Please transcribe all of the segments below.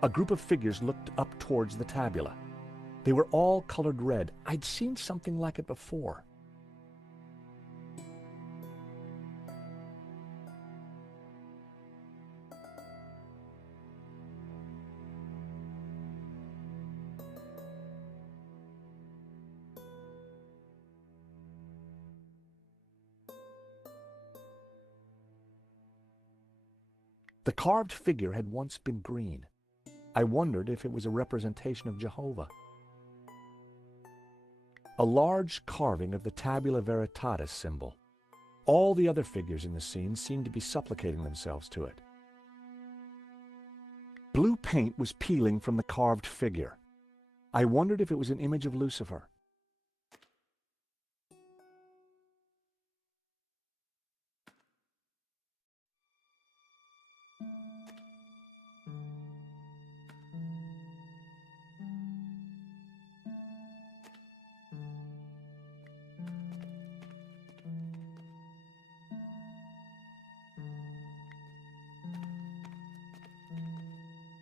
A group of figures looked up towards the tabula. They were all colored red. I'd seen something like it before. The carved figure had once been green. I wondered if it was a representation of Jehovah. A large carving of the Tabula Veritatis symbol. All the other figures in the scene seemed to be supplicating themselves to it. Blue paint was peeling from the carved figure. I wondered if it was an image of Lucifer.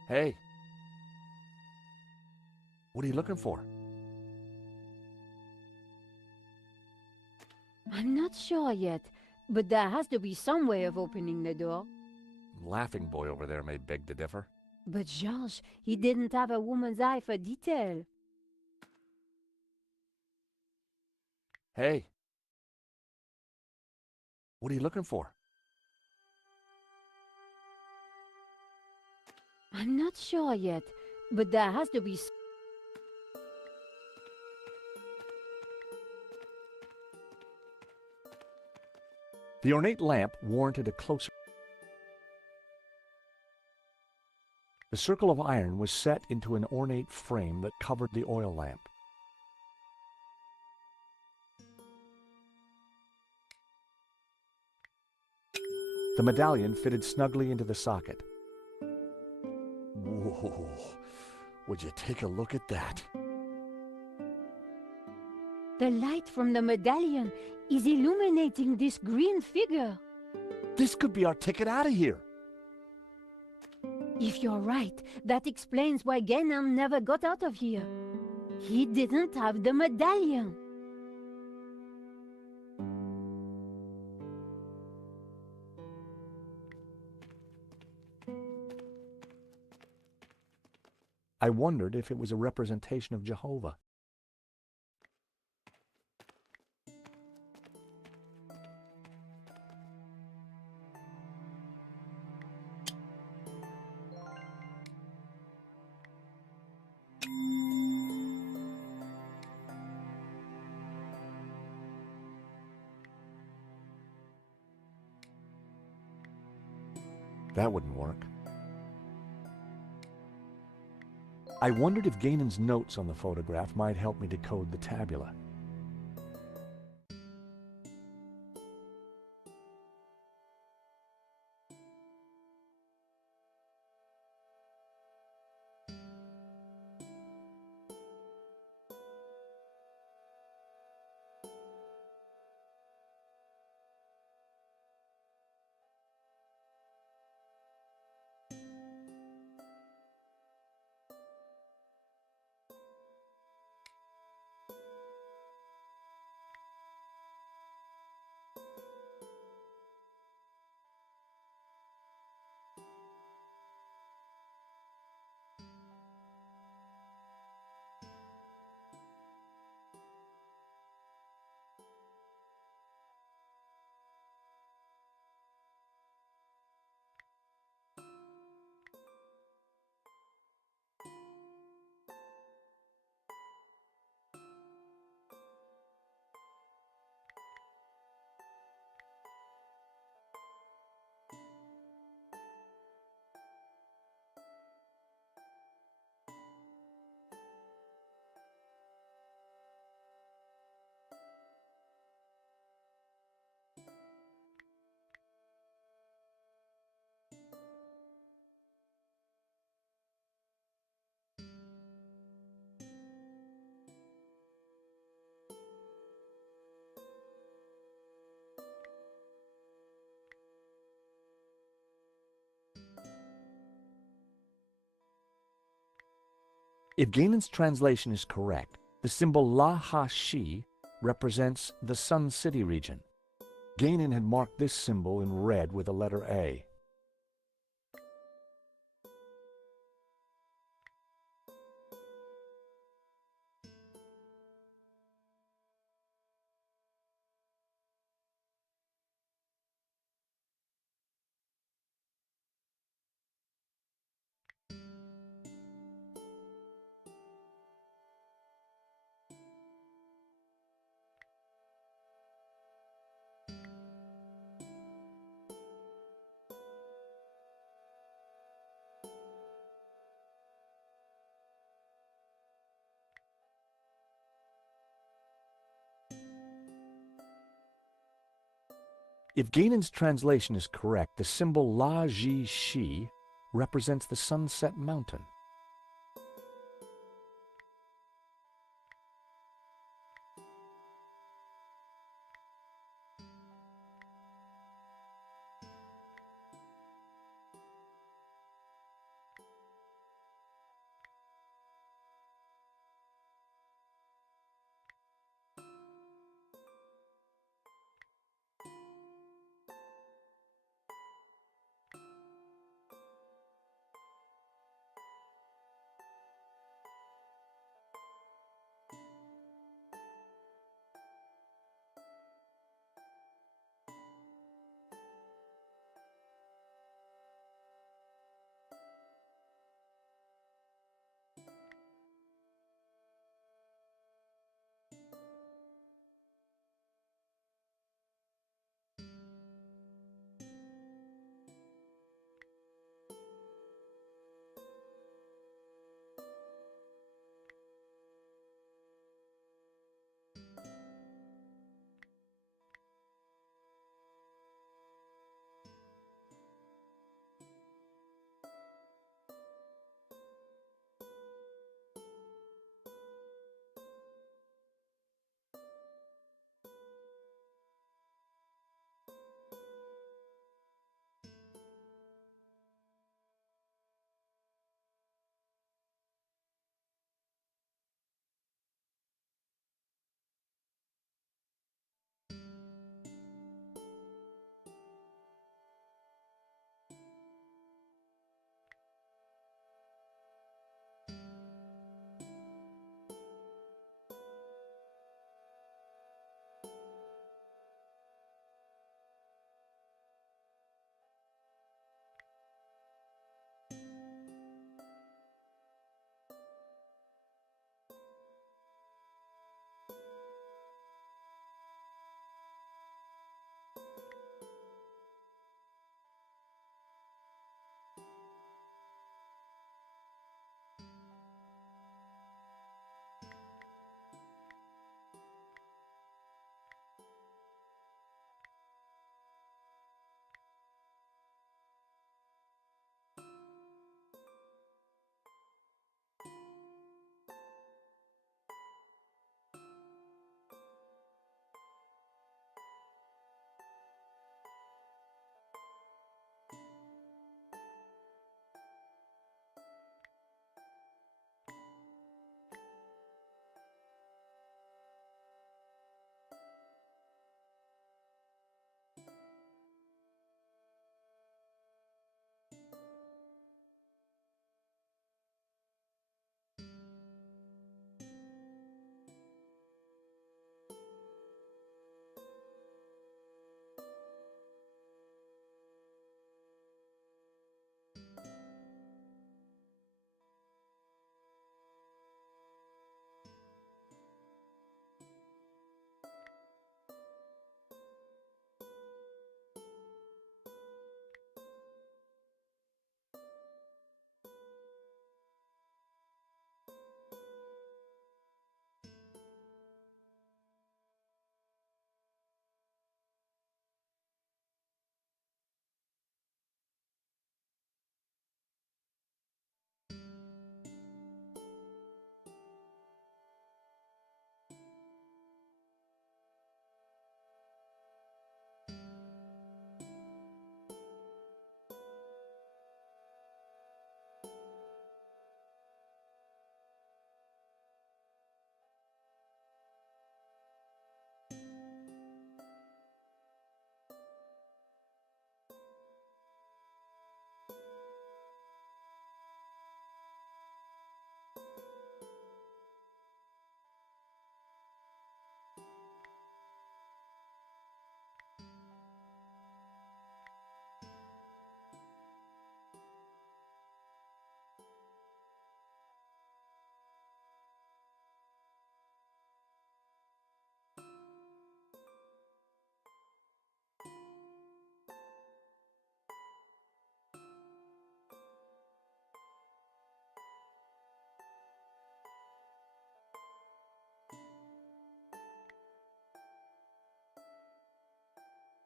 Hey, what are you looking for? I'm not sure yet, but there has to be some way of opening the door. Laughing boy over there may beg to differ. But Georges, he didn't have a woman's eye for detail. Hey, what are you looking for? I'm not sure yet, but there has to be... The ornate lamp warranted a closer. The circle of iron was set into an ornate frame that covered the oil lamp. The medallion fitted snugly into the socket. Whoa, would you take a look at that? The light from the medallion is illuminating this green figure. This could be our ticket out of here. If you're right, that explains why Guénon never got out of here. He didn't have the medallion. I wondered if it was a representation of Jehovah. That wouldn't work. I wondered if Guénon's notes on the photograph might help me decode the tabula. If Ganon's translation is correct, the symbol La Ha Shi represents the Sun City region. Ganon had marked this symbol in red with the letter A. If Ganon's translation is correct, the symbol La Ji Shi represents the Sunset Mountain.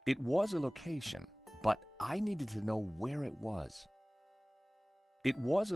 It was a location, but I needed to know where it was. It was a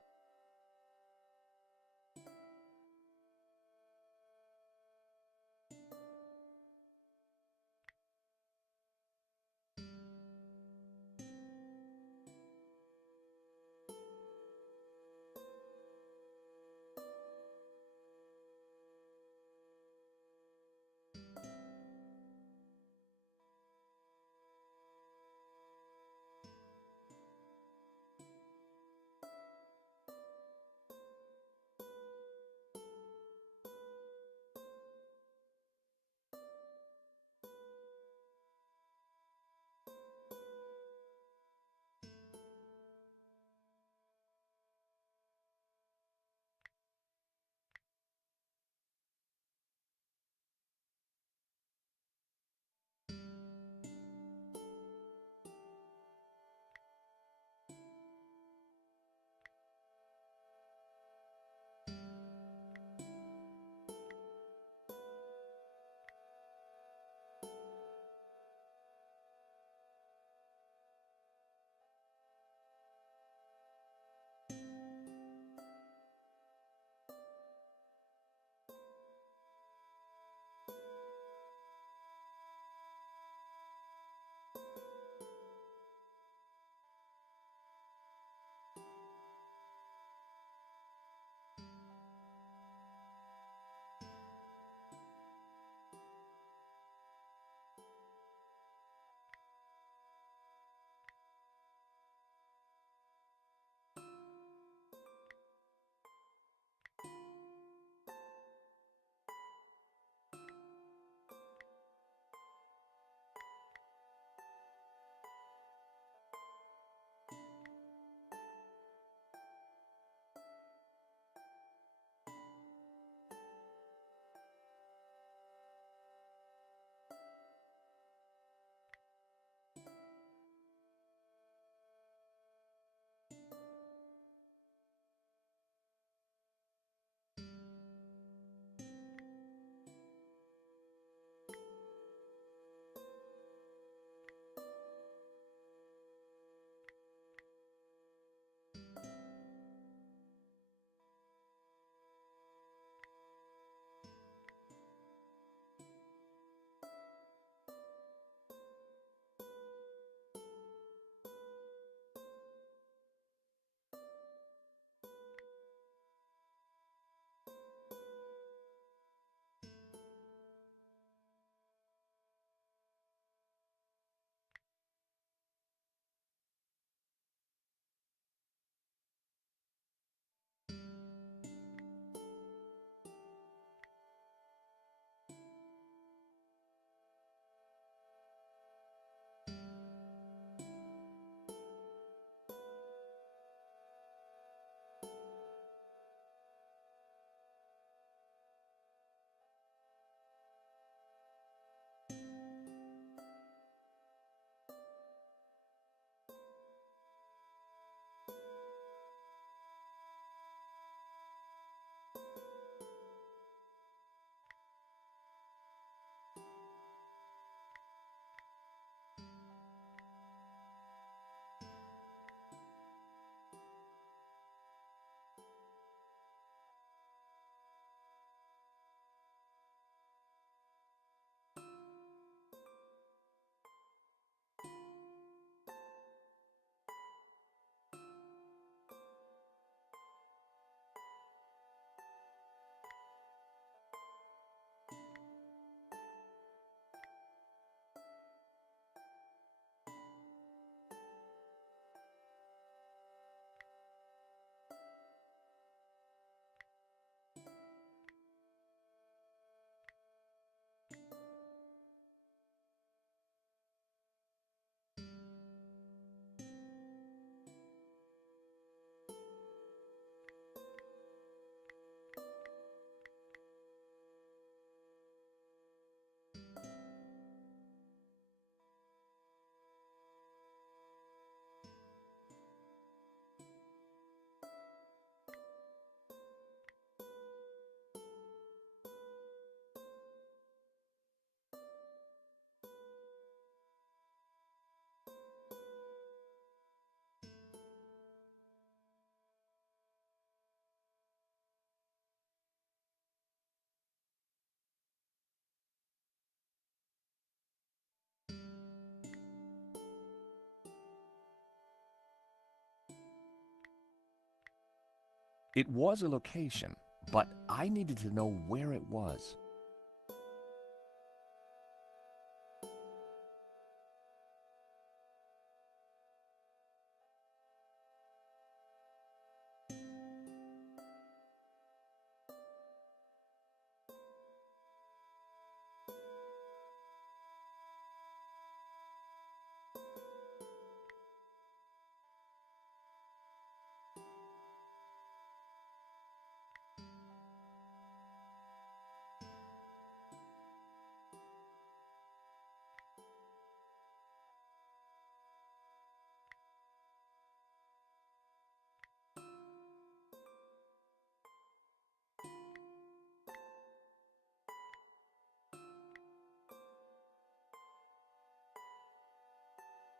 It was a location, but I needed to know where it was.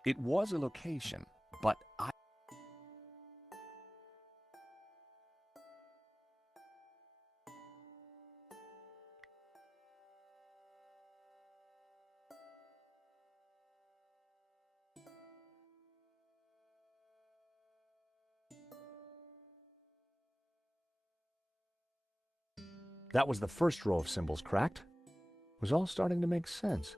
It was a location, but I... That was the first row of symbols cracked. It was all starting to make sense.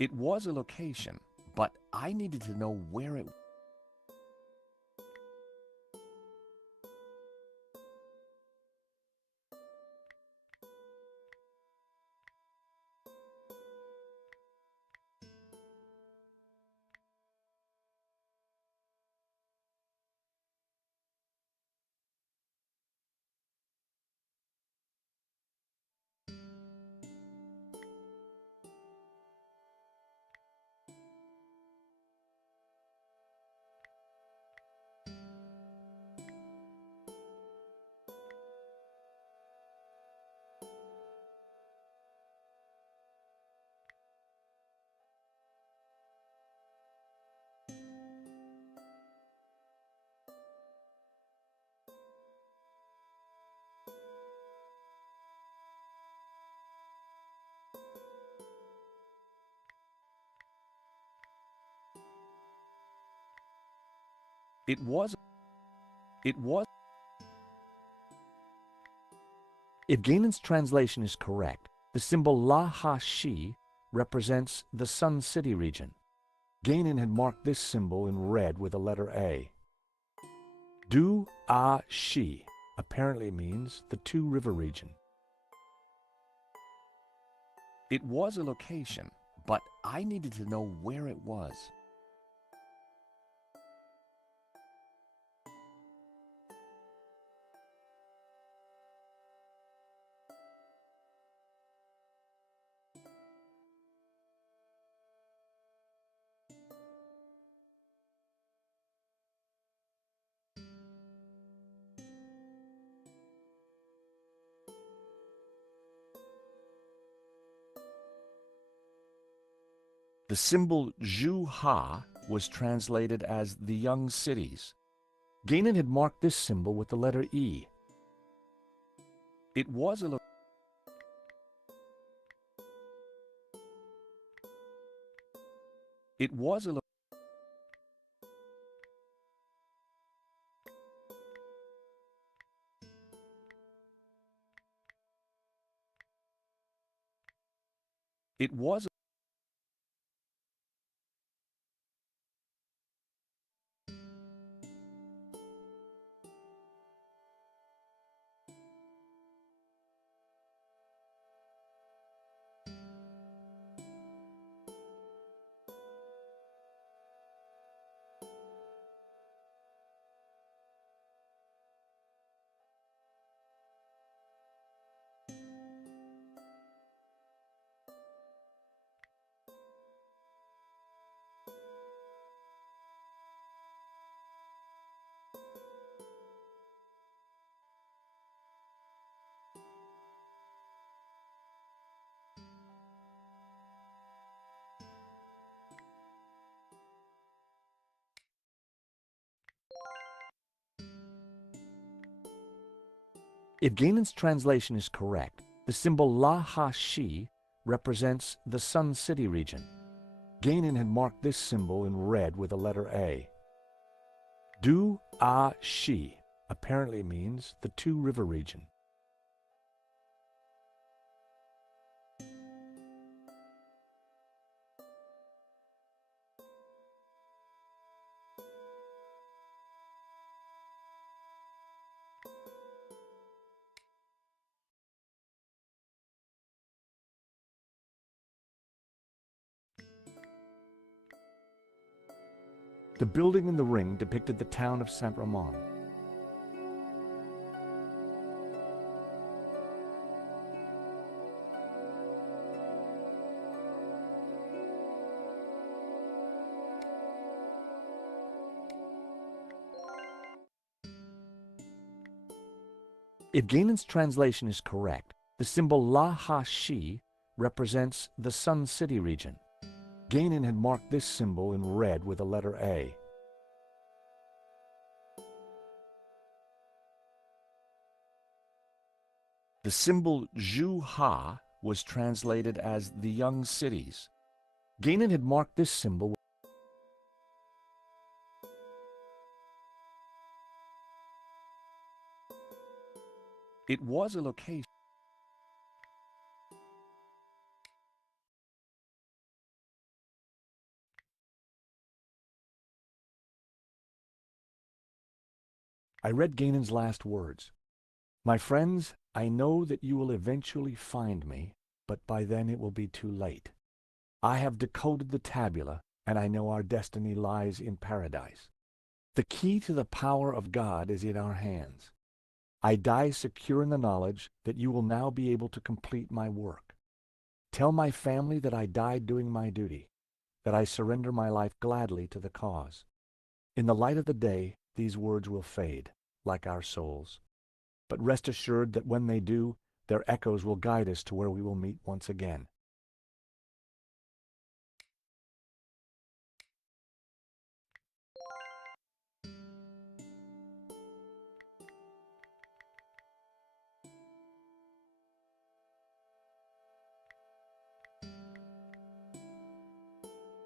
It was a location, but I needed to know where it... It was... It was... If Gainan's translation is correct, the symbol La Ha Shi represents the Sun City region. Gainan had marked this symbol in red with the letter A. Du A Shi apparently means the Two River region. It was a location, but I needed to know where it was. The symbol Zhu Ha was translated as the young cities. Gainan had marked this symbol with the letter E. It was a It was a It was If Gainan's translation is correct, The symbol La-Ha-Shi represents the Sun City region. Gainan had marked this symbol in red with the letter A. Du-A-Shi apparently means the two-river region. The building in the ring depicted the town of Saint-Ramon. If Gainan's translation is correct, the symbol La-Ha-Shi represents the Sun City region. Gainan had marked this symbol in red with the letter A. The symbol Zhu-Ha was translated as the young cities. Gainan had marked this symbol. It was a location. I read Gainan's last words. My friends, I know that you will eventually find me, but by then it will be too late. I have decoded the tabula, and I know our destiny lies in paradise. The key to the power of God is in our hands. I die secure in the knowledge that you will now be able to complete my work. Tell my family that I died doing my duty, that I surrender my life gladly to the cause. In the light of the day, these words will fade, like our souls. But rest assured that when they do, their echoes will guide us to where we will meet once again.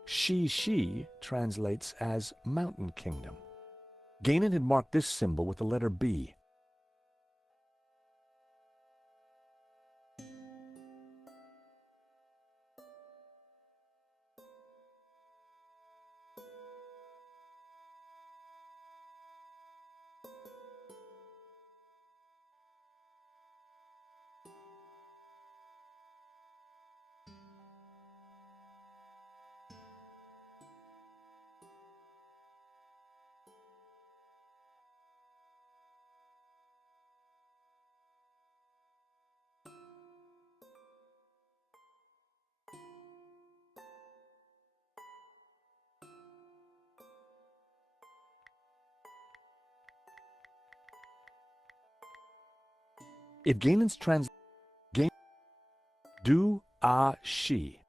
Shi translates as Mountain Kingdom. Gainan had marked this symbol with the letter B. If Gainan's Du-A-Shi.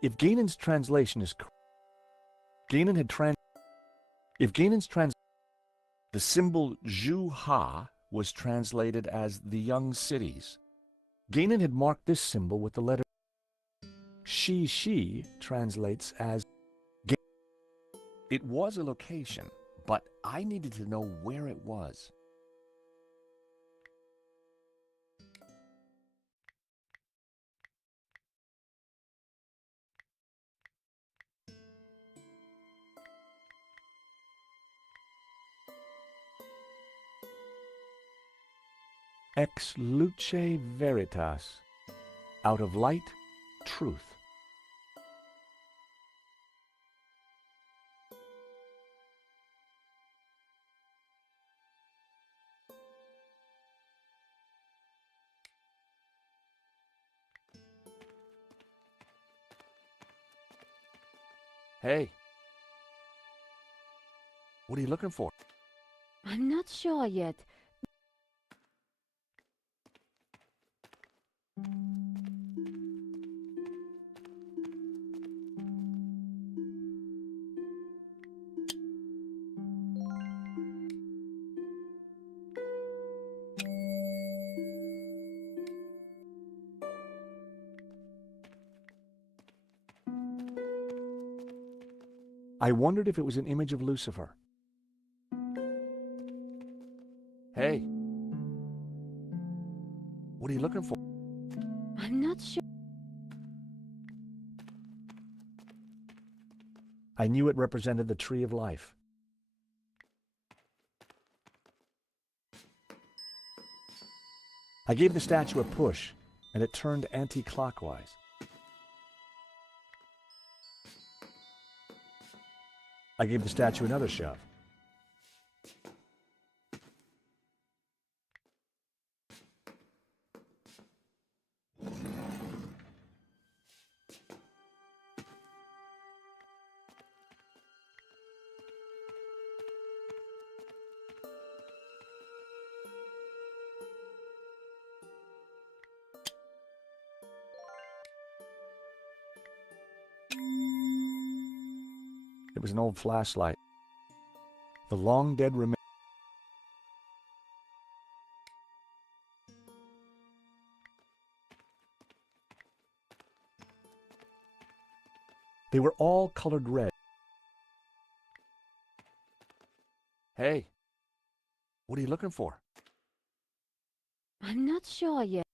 If Gainan's translation is correct, the symbol Zhu-Ha was translated as the young cities. Gainan had marked this symbol with the letter Shi translates as it was a location, but I needed to know where it was. Ex luce veritas. Out of light, truth. Hey. What are you looking for? I'm not sure yet. I wondered if it was an image of Lucifer. Hey, what are you looking for? I'm not sure. I knew it represented the tree of life. I gave the statue a push, and it turned anti-clockwise. I gave the statue another shove. It was an old flashlight. The long dead remains. They were all colored red. Hey, what are you looking for? I'm not sure yet.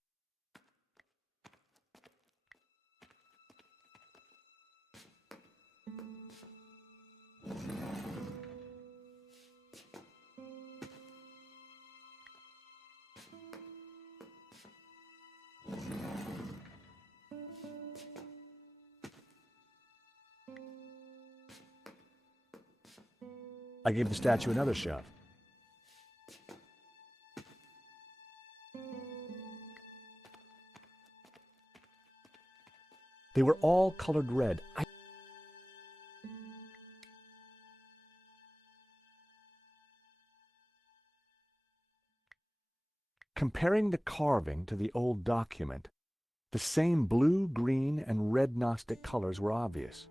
I gave the statue another shove. They were all colored red. Comparing the carving to the old document, the same blue, green, and red Gnostic colors were obvious.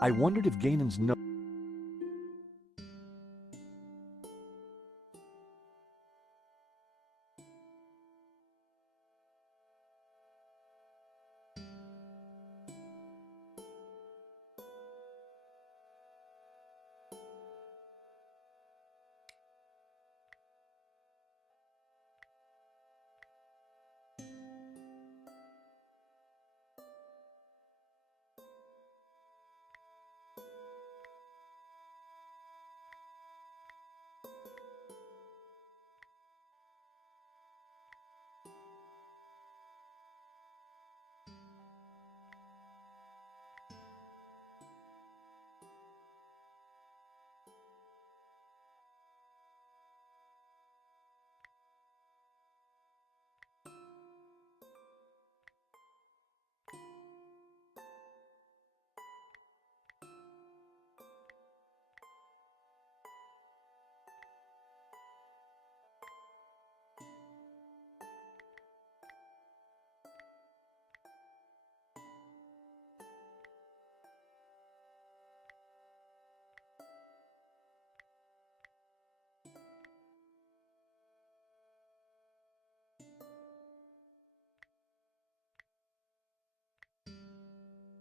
I wondered if Ganon's note.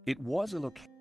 It was a location.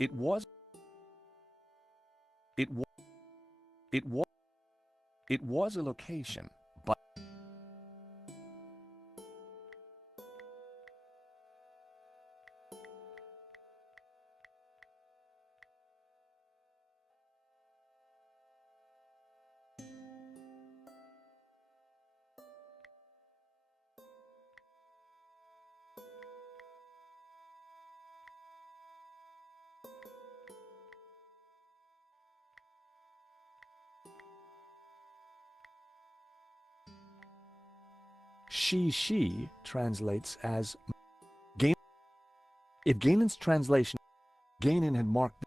It was it was it was a location, but she translates as Gain. If Gainan's translation, Gainan had marked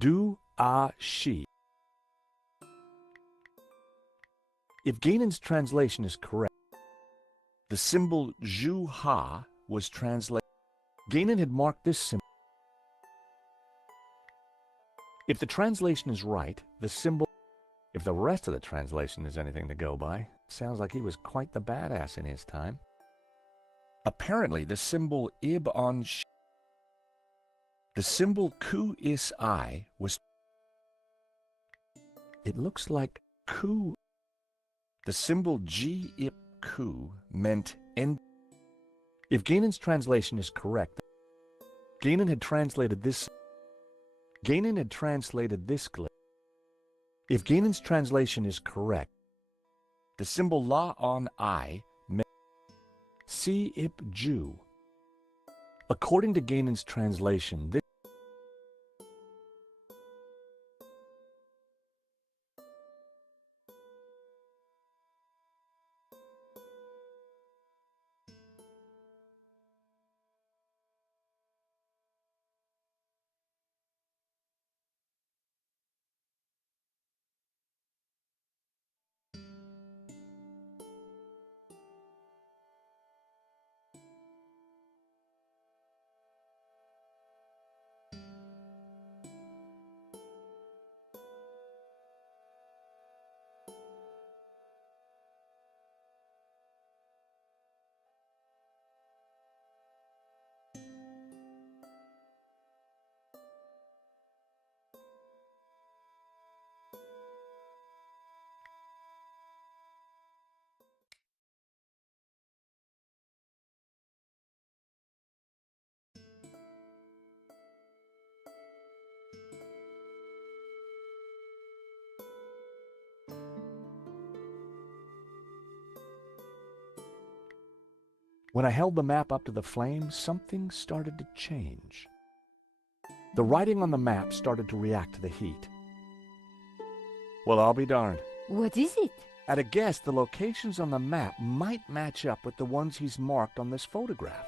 do a she. If Gainan's translation is correct, the symbol ju ha was translated. Gainan had marked this symbol. If the translation is right, the symbol. If the rest of the translation is anything to go by, sounds like he was quite the badass in his time. Apparently, the symbol ib on sh. The symbol ku is I was. It looks like ku. The symbol g ip ku meant end. If Gainan's translation is correct, Gainan had translated this. Gainan had translated this glyph. If Gainan's translation is correct, the symbol la on I meant si ip ju. According to Gainan's translation, this When I held the map up to the flame, something started to change. The writing on the map started to react to the heat. Well, I'll be darned. What is it? At a guess, the locations on the map might match up with the ones he's marked on this photograph.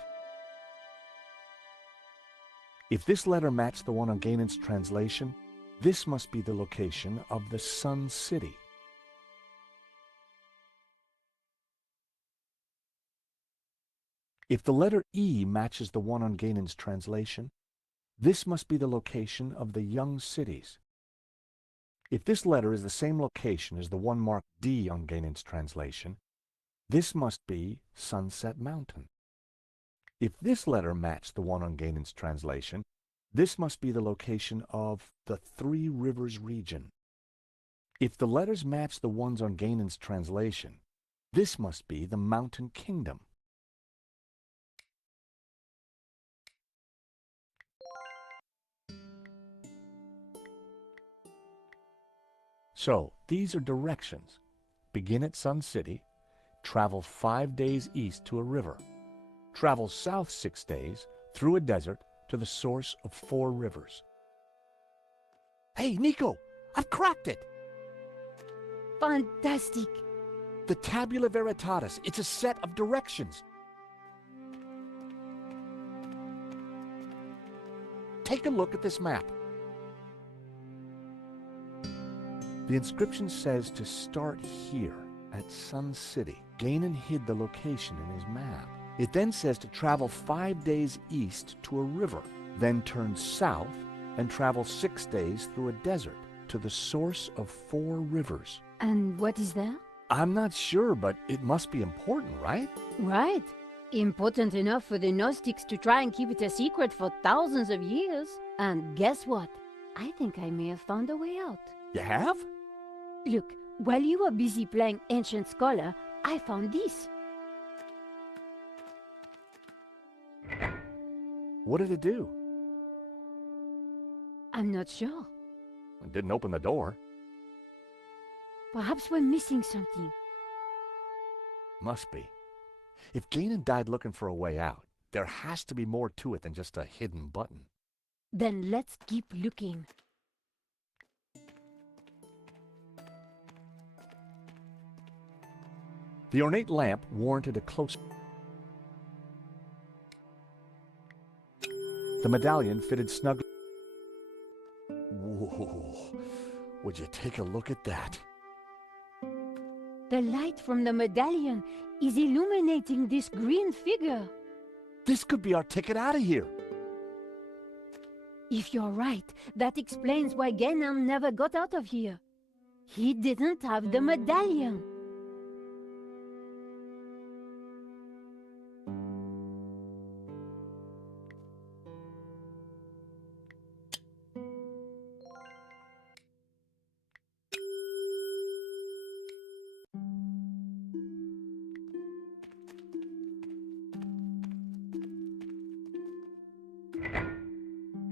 If this letter matched the one on Gainan's translation, this must be the location of the Sun City. If the letter E matches the one on Gainan's translation, this must be the location of the Young Cities. If this letter is the same location as the one marked D on Gainan's translation, this must be Sunset Mountain. If this letter matched the one on Gainan's translation, this must be the location of the Three Rivers region. If the letters match the ones on Gainan's translation, this must be the Mountain Kingdom. So, these are directions. Begin at Sun City, travel 5 days east to a river, travel south 6 days through a desert to the source of 4 rivers. Hey, Nico, I've cracked it! Fantastic. The Tabula Veritatis, it's a set of directions. Take a look at this map. The inscription says to start here at Sun City. Gainan hid the location in his map. It then says to travel 5 days east to a river, then turn south and travel 6 days through a desert to the source of 4 rivers. And what is that? I'm not sure, but it must be important, right? Right. Important enough for the Gnostics to try and keep it a secret for thousands of years. And guess what? I think I may have found a way out. You have? Look, while you were busy playing Ancient Scholar, I found this. What did it do? I'm not sure. It didn't open the door. Perhaps we're missing something. Must be. If Ganon died looking for a way out, there has to be more to it than just a hidden button. Then let's keep looking. The ornate lamp warranted a close... The medallion fitted snugly... Whoa! Would you take a look at that? The light from the medallion is illuminating this green figure. This could be our ticket out of here. If you're right, that explains why Ganon never got out of here. He didn't have the medallion.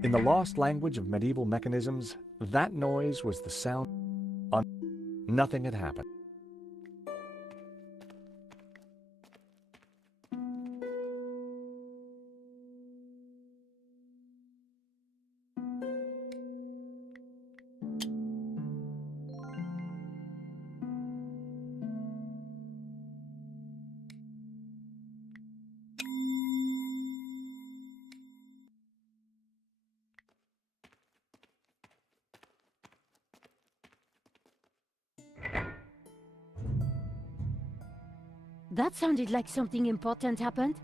In the lost language of medieval mechanisms, that noise was the sound... Nothing had happened. That sounded like something important happened.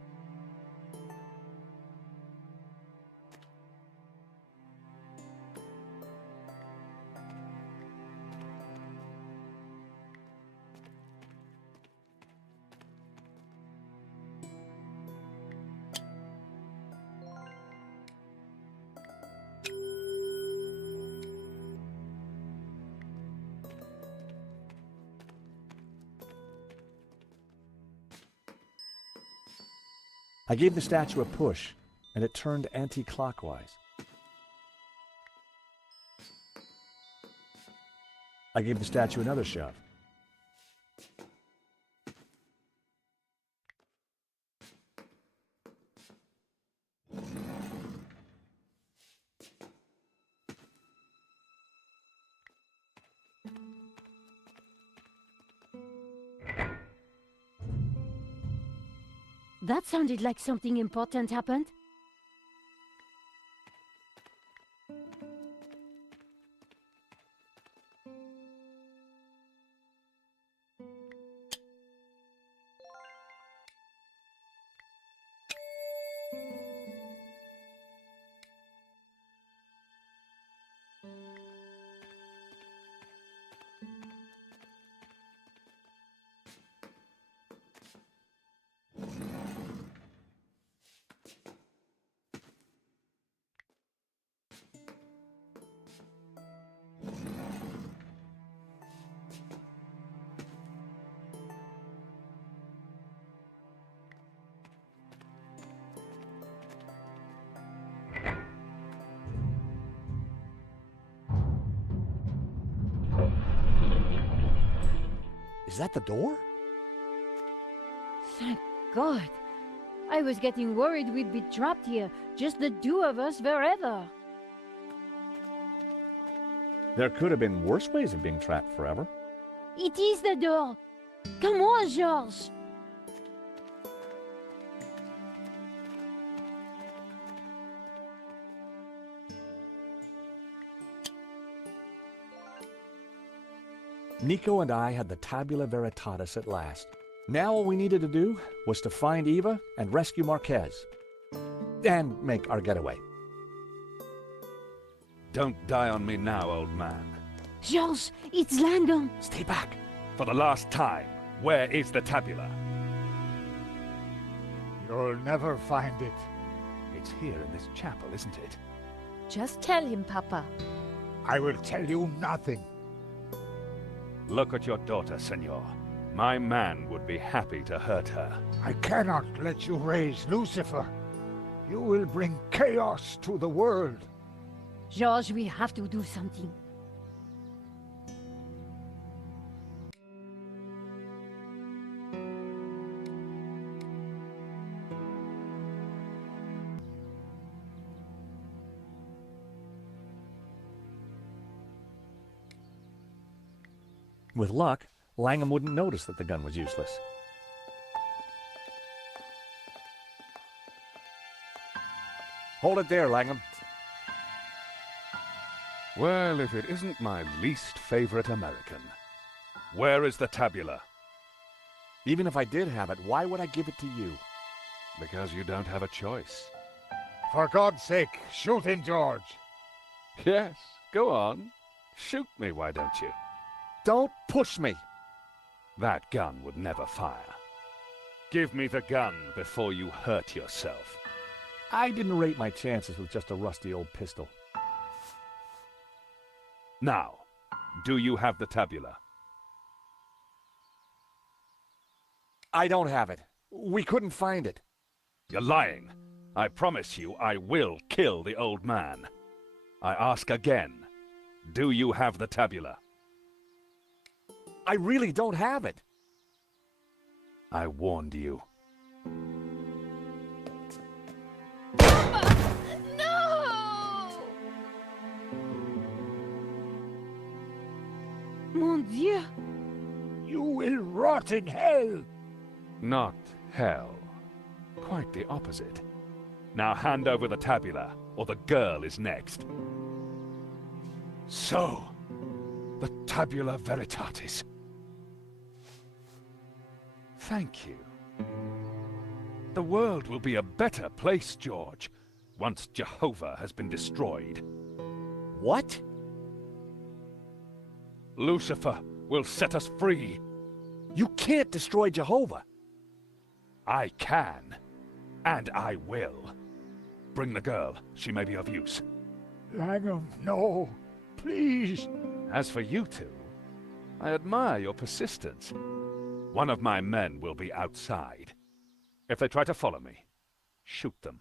I gave the statue a push, and it turned anti-clockwise. I gave the statue another shove. That sounded like something important happened. Is that the door? Thank God. I was getting worried we'd be trapped here, just the two of us forever. There could have been worse ways of being trapped forever. It is the door. Come on, Georges. Nico and I had the tabula veritatis at last. Now all we needed to do was to find Eva and rescue Marquez. And make our getaway. Don't die on me now, old man. Georges, it's Langdon. Stay back. For the last time, where is the tabula? You'll never find it. It's here in this chapel, isn't it? Just tell him, Papa. I will tell you nothing. Look at your daughter, Senor. My man would be happy to hurt her. I cannot let you raise Lucifer. You will bring chaos to the world. George, we have to do something. With luck, Langham wouldn't notice that the gun was useless. Hold it there, Langham. Well, if it isn't my least favorite American. Where is the tabula? Even if I did have it, why would I give it to you? Because you don't have a choice. For God's sake, shoot him, George. Yes, go on. Shoot me, why don't you? Don't push me! That gun would never fire. Give me the gun before you hurt yourself. I didn't rate my chances with just a rusty old pistol. Now, do you have the tabula? I don't have it. We couldn't find it. You're lying. I promise you I will kill the old man. I ask again, do you have the tabula? I really don't have it. I warned you. No! Mon Dieu! You will rot in hell. Not hell. Quite the opposite. Now hand over the tabula, or the girl is next. So, the tabula veritatis. Thank you. The world will be a better place, George, once Jehovah has been destroyed. What? Lucifer will set us free. You can't destroy Jehovah. I can, and I will. Bring the girl. She may be of use. Langham, no. Please. As for you two, I admire your persistence. One of my men will be outside. If they try to follow me, shoot them.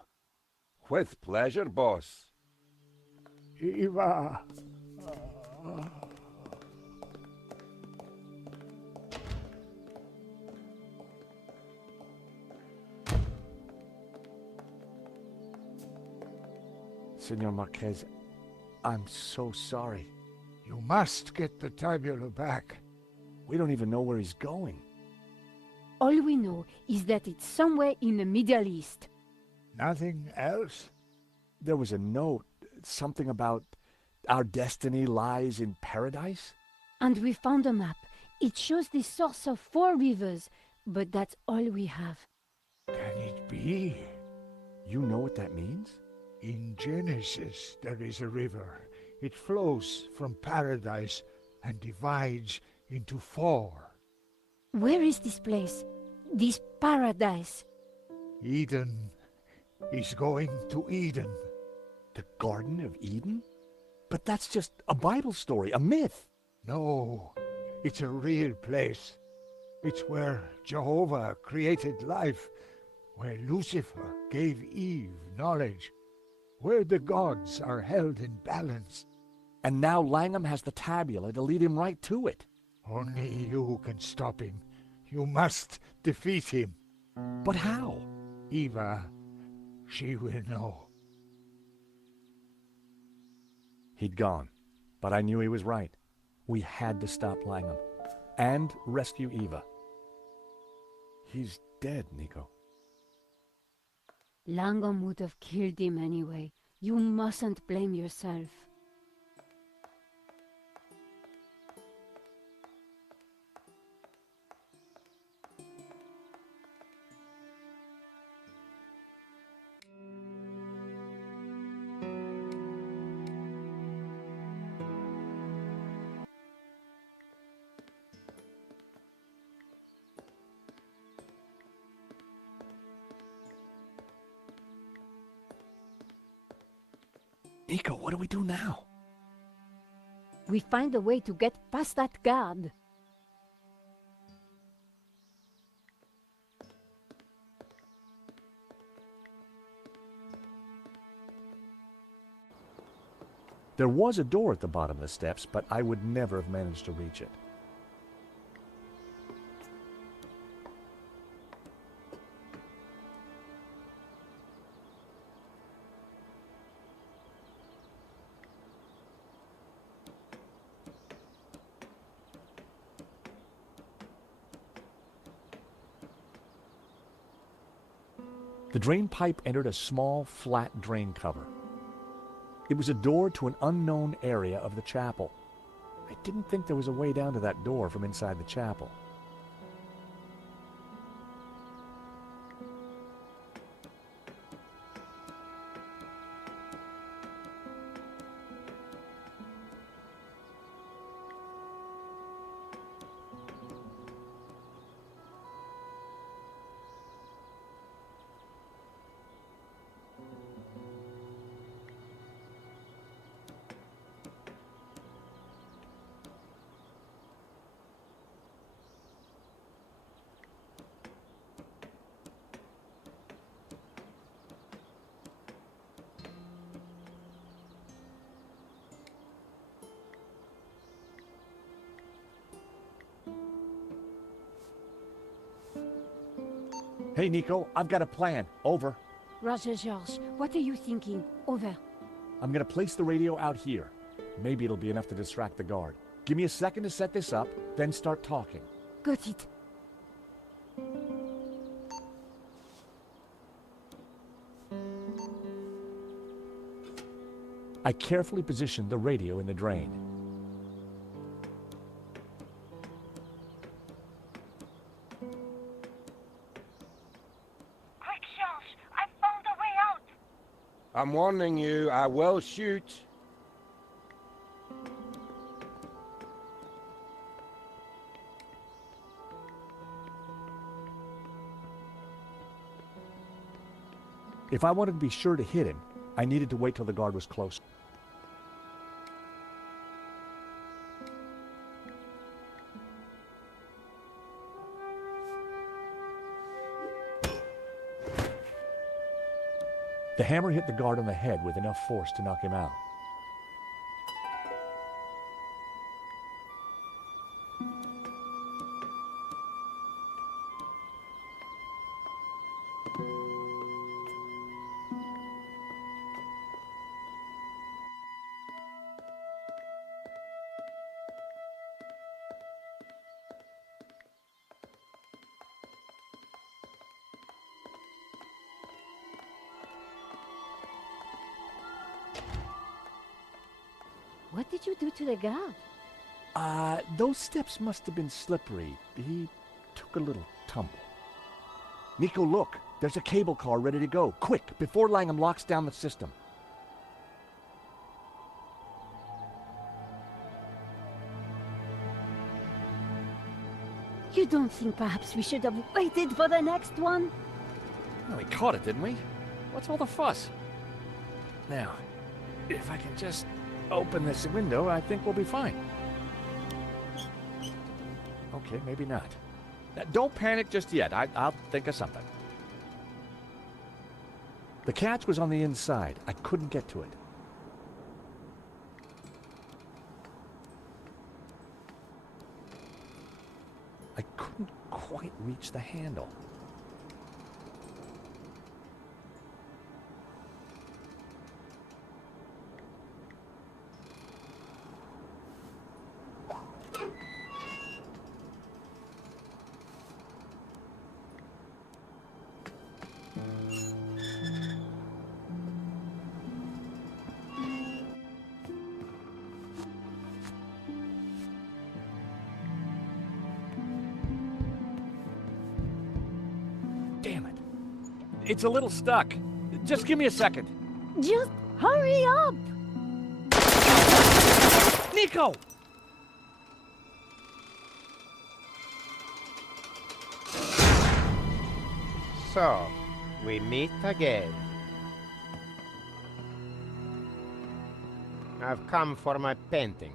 With pleasure, boss. Eva. Senor Marquez, I'm so sorry. You must get the tabula back. We don't even know where he's going. All we know is that it's somewhere in the Middle East. Nothing else? There was a note, something about our destiny lies in paradise? And we found a map. It shows the source of 4 rivers, but that's all we have. Can it be? You know what that means? In Genesis, there is a river. It flows from paradise and divides into 4. Where is this place? This paradise? Eden is going to Eden. The Garden of Eden? But that's just a Bible story, a myth. No, it's a real place. It's where Jehovah created life, where Lucifer gave Eve knowledge, where the gods are held in balance. And now Langham has the tabula to lead him right to it. Only you can stop him. You must defeat him. But how? Eva, she will know. He'd gone, but I knew he was right. We had to stop Langham and rescue Eva. He's dead, Nico. Langham would have killed him anyway. You mustn't blame yourself. Nico, what do we do now? We find a way to get past that guard. There was a door at the bottom of the steps, but I would never have managed to reach it. The drain pipe entered a small, flat drain cover. It was a door to an unknown area of the chapel. I didn't think there was a way down to that door from inside the chapel. Hey, Nico, I've got a plan. Over. Roger, George. What are you thinking? Over. I'm gonna place the radio out here. Maybe it'll be enough to distract the guard. Give me a second to set this up, then start talking. Got it. I carefully positioned the radio in the drain. Quick, George! I found a way out! I'm warning you, I will shoot. If I wanted to be sure to hit him, I needed to wait till the guard was close. The hammer hit the guard on the head with enough force to knock him out. What did you do to the guard? Those steps must have been slippery. He took a little tumble. Nico, look! There's a cable car ready to go. Quick, before Langham locks down the system. You don't think perhaps we should have waited for the next one? Well, we caught it, didn't we? What's all the fuss? Now, if I can just open this window, I think we'll be fine. Okay, maybe not. Don't panic just yet. I'll think of something. The catch was on the inside. I couldn't get to it. I couldn't quite reach the handle. Damn it. It's a little stuck. Just give me a second. Just hurry up! Nico! So, we meet again. I've come for my painting.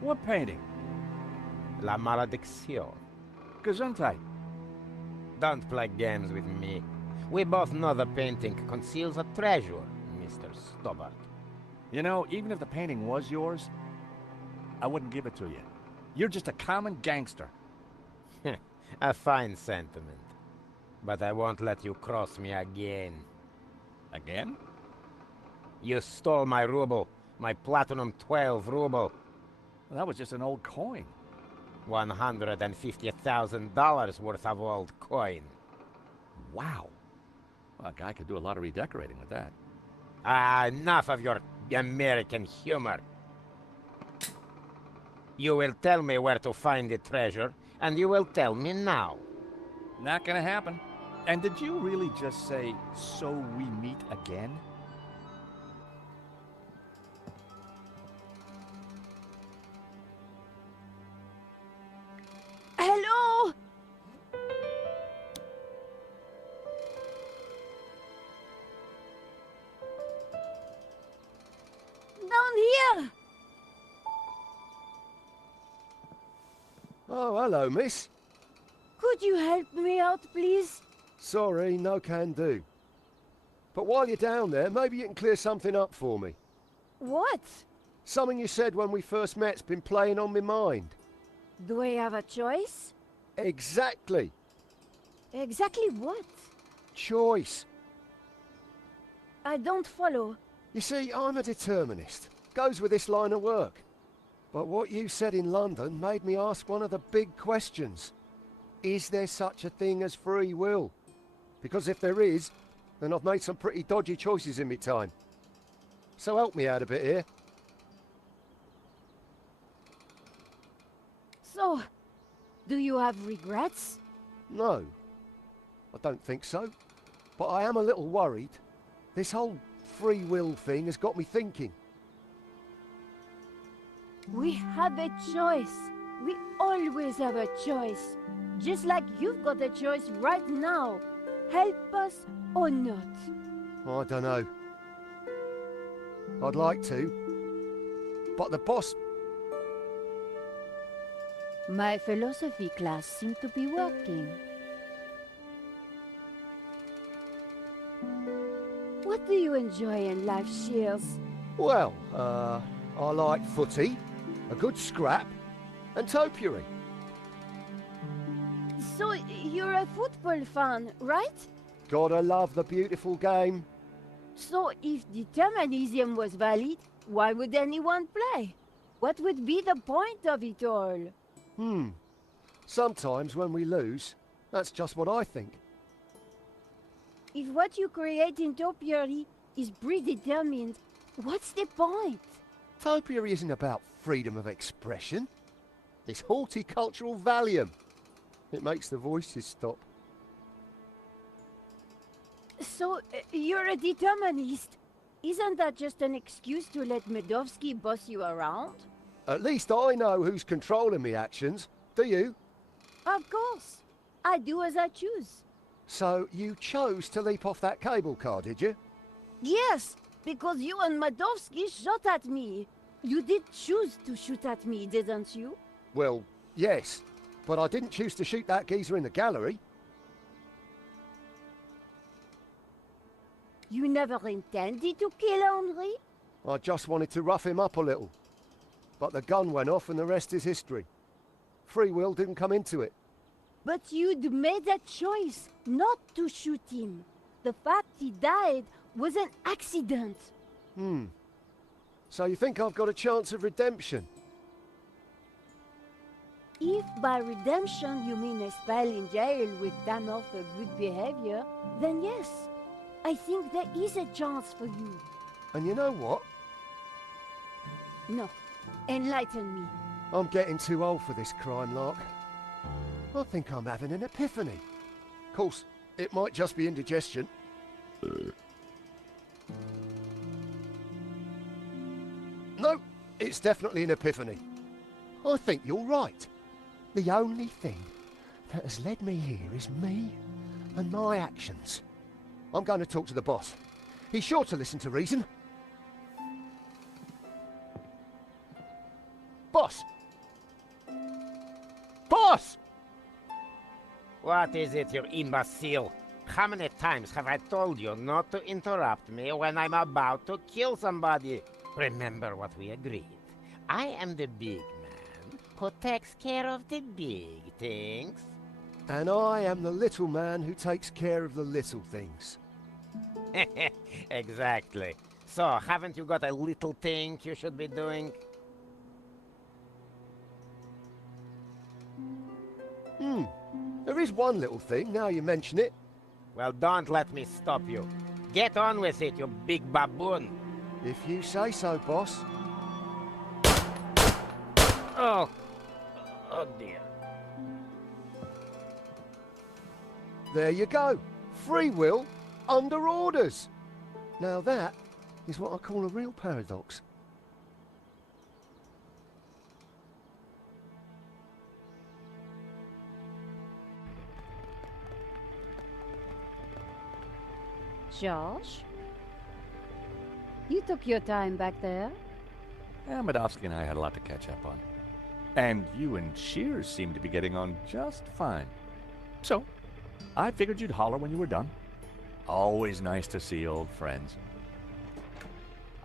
What painting? La Malédiction. Gesundheit. Don't play games with me. We both know the painting conceals a treasure, Mr. Stobbart. You know, even if the painting was yours, I wouldn't give it to you. You're just a common gangster. A fine sentiment. But I won't let you cross me again. Again? You stole my ruble. My platinum 12 ruble. Well, that was just an old coin. $150,000 worth of old coin. Wow. Well, a guy could do a lot of redecorating with that. Ah, enough of your American humor. You will tell me where to find the treasure, and you will tell me now. Not gonna happen. And did you really just say, so we meet again? Hello? Down here! Oh, hello, miss. Could you help me out, please? Sorry, no can do. But while you're down there, maybe you can clear something up for me. What? Something you said when we first met's been playing on my mind. Do I have a choice? Exactly. Exactly what? Choice. I don't follow. You see, I'm a determinist. Goes with this line of work. But what you said in London made me ask one of the big questions. Is there such a thing as free will? Because if there is, then I've made some pretty dodgy choices in my time. So help me out a bit here. So, do you have regrets? No, I don't think so. But I am a little worried. This whole free will thing has got me thinking. We have a choice. We always have a choice. Just like you've got a choice right now. Help us or not. I don't know. I'd like to. But the boss... My philosophy class seems to be working. What do you enjoy in life, Shields? Well, I like footy, a good scrap, and topiary. So, you're a football fan, right? Gotta love the beautiful game. So, if determinism was valid, why would anyone play? What would be the point of it all? Sometimes when we lose, that's just what I think. If what you create in topiary is predetermined, what's the point? Topiary isn't about freedom of expression. It's horticultural Valium. It makes the voices stop. So, you're a determinist. Isn't that just an excuse to let Medovsky boss you around? At least I know who's controlling me actions. Do you? Of course. I do as I choose. So you chose to leap off that cable car, did you? Yes, because you and Medovsky shot at me. You did choose to shoot at me, didn't you? Well, yes. But I didn't choose to shoot that geezer in the gallery. You never intended to kill Henri? I just wanted to rough him up a little. But the gun went off and the rest is history. Free will didn't come into it. But you'd made a choice not to shoot him. The fact he died was an accident. So you think I've got a chance of redemption? If by redemption you mean a spell in jail with time off for good behavior, then yes, I think there is a chance for you. And you know what? No, enlighten me. I'm getting too old for this crime lark. I think I'm having an epiphany. Of course, it might just be indigestion. No, it's definitely an epiphany. I think you're right. The only thing that has led me here is me and my actions. I'm going to talk to the boss. He's sure to listen to reason. boss! What is it, you imbecile? How many times have I told you not to interrupt me when I'm about to kill somebody? Remember what we agreed. I am the big man who takes care of the big things. And I am the little man who takes care of the little things. Exactly. So, haven't you got a little thing you should be doing? There is one little thing, now you mention it. Well, don't let me stop you. Get on with it, you big baboon. If you say so, boss. Oh. Oh, dear. There you go. Free will under orders. Now that is what I call a real paradox. George? You took your time back there. Medovsky and I had a lot to catch up on. And you and Shears seem to be getting on just fine. So, I figured you'd holler when you were done. Always nice to see old friends.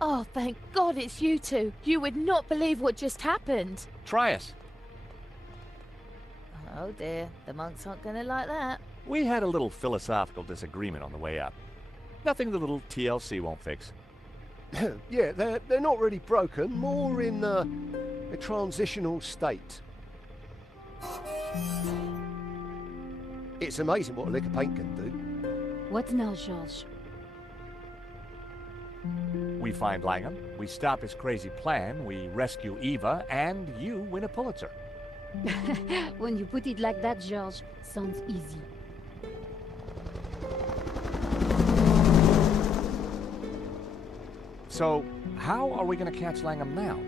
Oh, thank God it's you two. You would not believe what just happened. Try us. Oh dear, the monks aren't gonna like that. We had a little philosophical disagreement on the way up. Nothing the little TLC won't fix. Yeah, they're not really broken, more in a transitional state. It's amazing what a lick of paint can do. What now, George? We find Langham, we stop his crazy plan, we rescue Eva, and you win a Pulitzer. When you put it like that, George, sounds easy. So, how are we going to catch Langham now?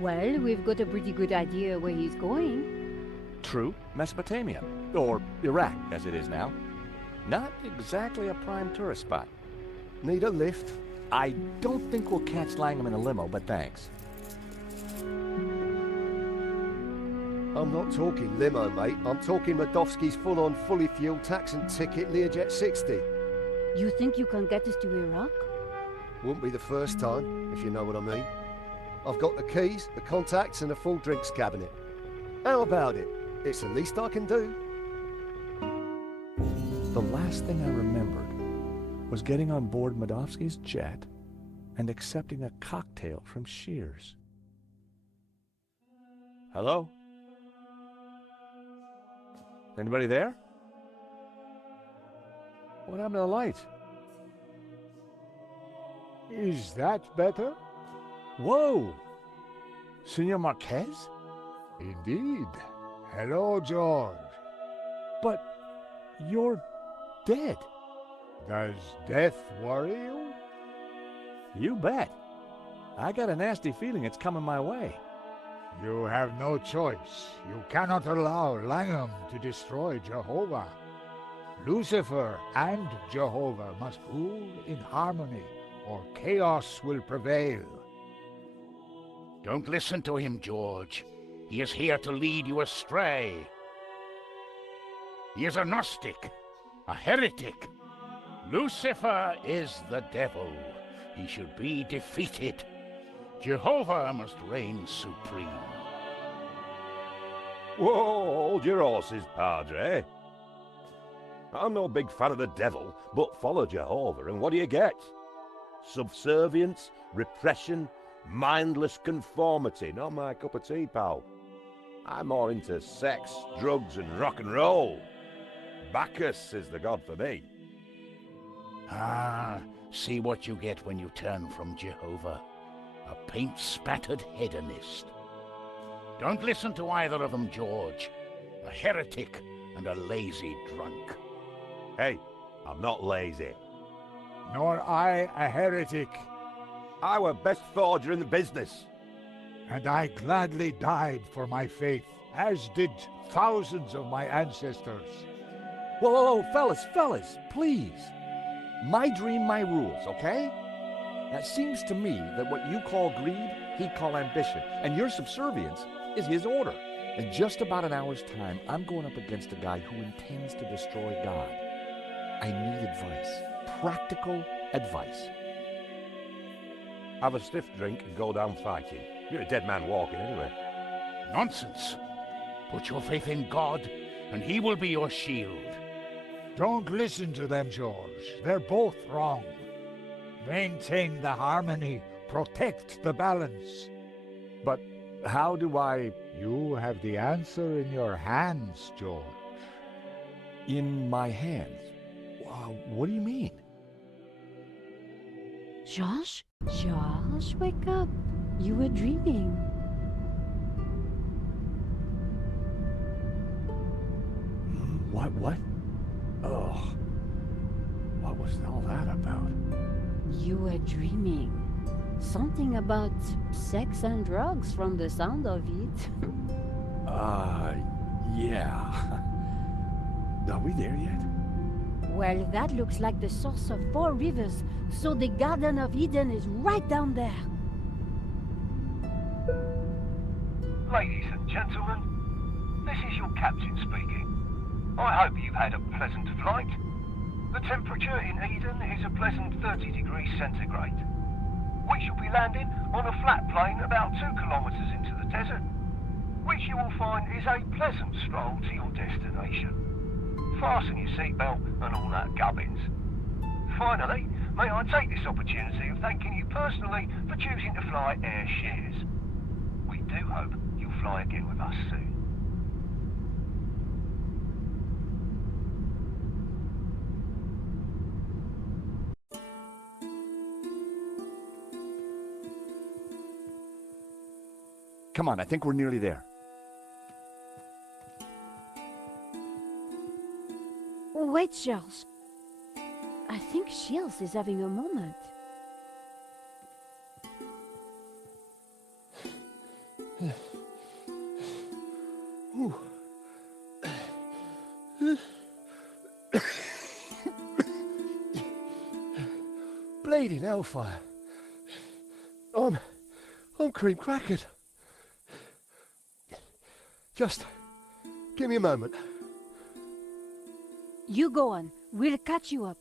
Well, we've got a pretty good idea where he's going. True, Mesopotamia. Or Iraq, as it is now. Not exactly a prime tourist spot. Need a lift? I don't think we'll catch Langham in a limo, but thanks. I'm not talking limo, mate. I'm talking Medovsky's full-on, fully fueled tax and ticket Learjet 60. You think you can get us to Iraq? Wouldn't be the first time, if you know what I mean. I've got the keys, the contacts, and a full drinks cabinet. How about it? It's the least I can do. The last thing I remembered was getting on board Medovsky's jet and accepting a cocktail from Shears. Hello? Anybody there? What happened to the lights? Is that better? Whoa! Senor Marquez? Indeed. Hello, George. But you're dead. Does death worry you? You bet. I got a nasty feeling it's coming my way. You have no choice. You cannot allow Langham to destroy Jehovah. Lucifer and Jehovah must rule in harmony, or chaos will prevail. Don't listen to him, George. He is here to lead you astray. He is a Gnostic, a heretic. Lucifer is the devil. He should be defeated. Jehovah must reign supreme. Whoa, hold your horses, Padre. I'm no big fan of the devil, but follow Jehovah, and what do you get? Subservience, repression, mindless conformity. Not my cup of tea, pal. I'm more into sex, drugs, and rock and roll. Bacchus is the god for me. Ah, see what you get when you turn from Jehovah. A paint-spattered hedonist. Don't listen to either of them, George. A heretic and a lazy drunk. Hey, I'm not lazy. Nor I a heretic, I were best forger in the business. and I gladly died for my faith, as did thousands of my ancestors. Whoa, whoa, whoa, fellas, please. My dream, my rules, okay? It seems to me that what you call greed, he'd call ambition, and your subservience is his order. In just about an hour's time, I'm going up against a guy who intends to destroy God. I need advice. Practical advice. Have a stiff drink and go down fighting. You're a dead man walking anyway. Nonsense. Put your faith in God, and he will be your shield. Don't listen to them, George. They're both wrong. Maintain the harmony. Protect the balance. But how do I... You have the answer in your hands, George. In my hands? What do you mean? George? George, wake up. You were dreaming. What? Oh. What was all that about? You were dreaming. Something about sex and drugs from the sound of it. Yeah. Are we there yet? Well, that looks like the source of 4 rivers, so the Garden of Eden is right down there. Ladies and gentlemen, this is your captain speaking. I hope you've had a pleasant flight. The temperature in Eden is a pleasant 30 degrees centigrade. We shall be landing on a flat plain about 2 kilometres into the desert, which you will find is a pleasant stroll to your destination. Fasten your seatbelt and all that gubbins. Finally, may I take this opportunity of thanking you personally for choosing to fly Air Shares. We do hope you'll fly again with us soon. Come on, I think we're nearly there. Wait, Charles. I think Shields is having a moment. Bleeding hellfire. I'm cream crackered. Just give me a moment. You go on. We'll catch you up.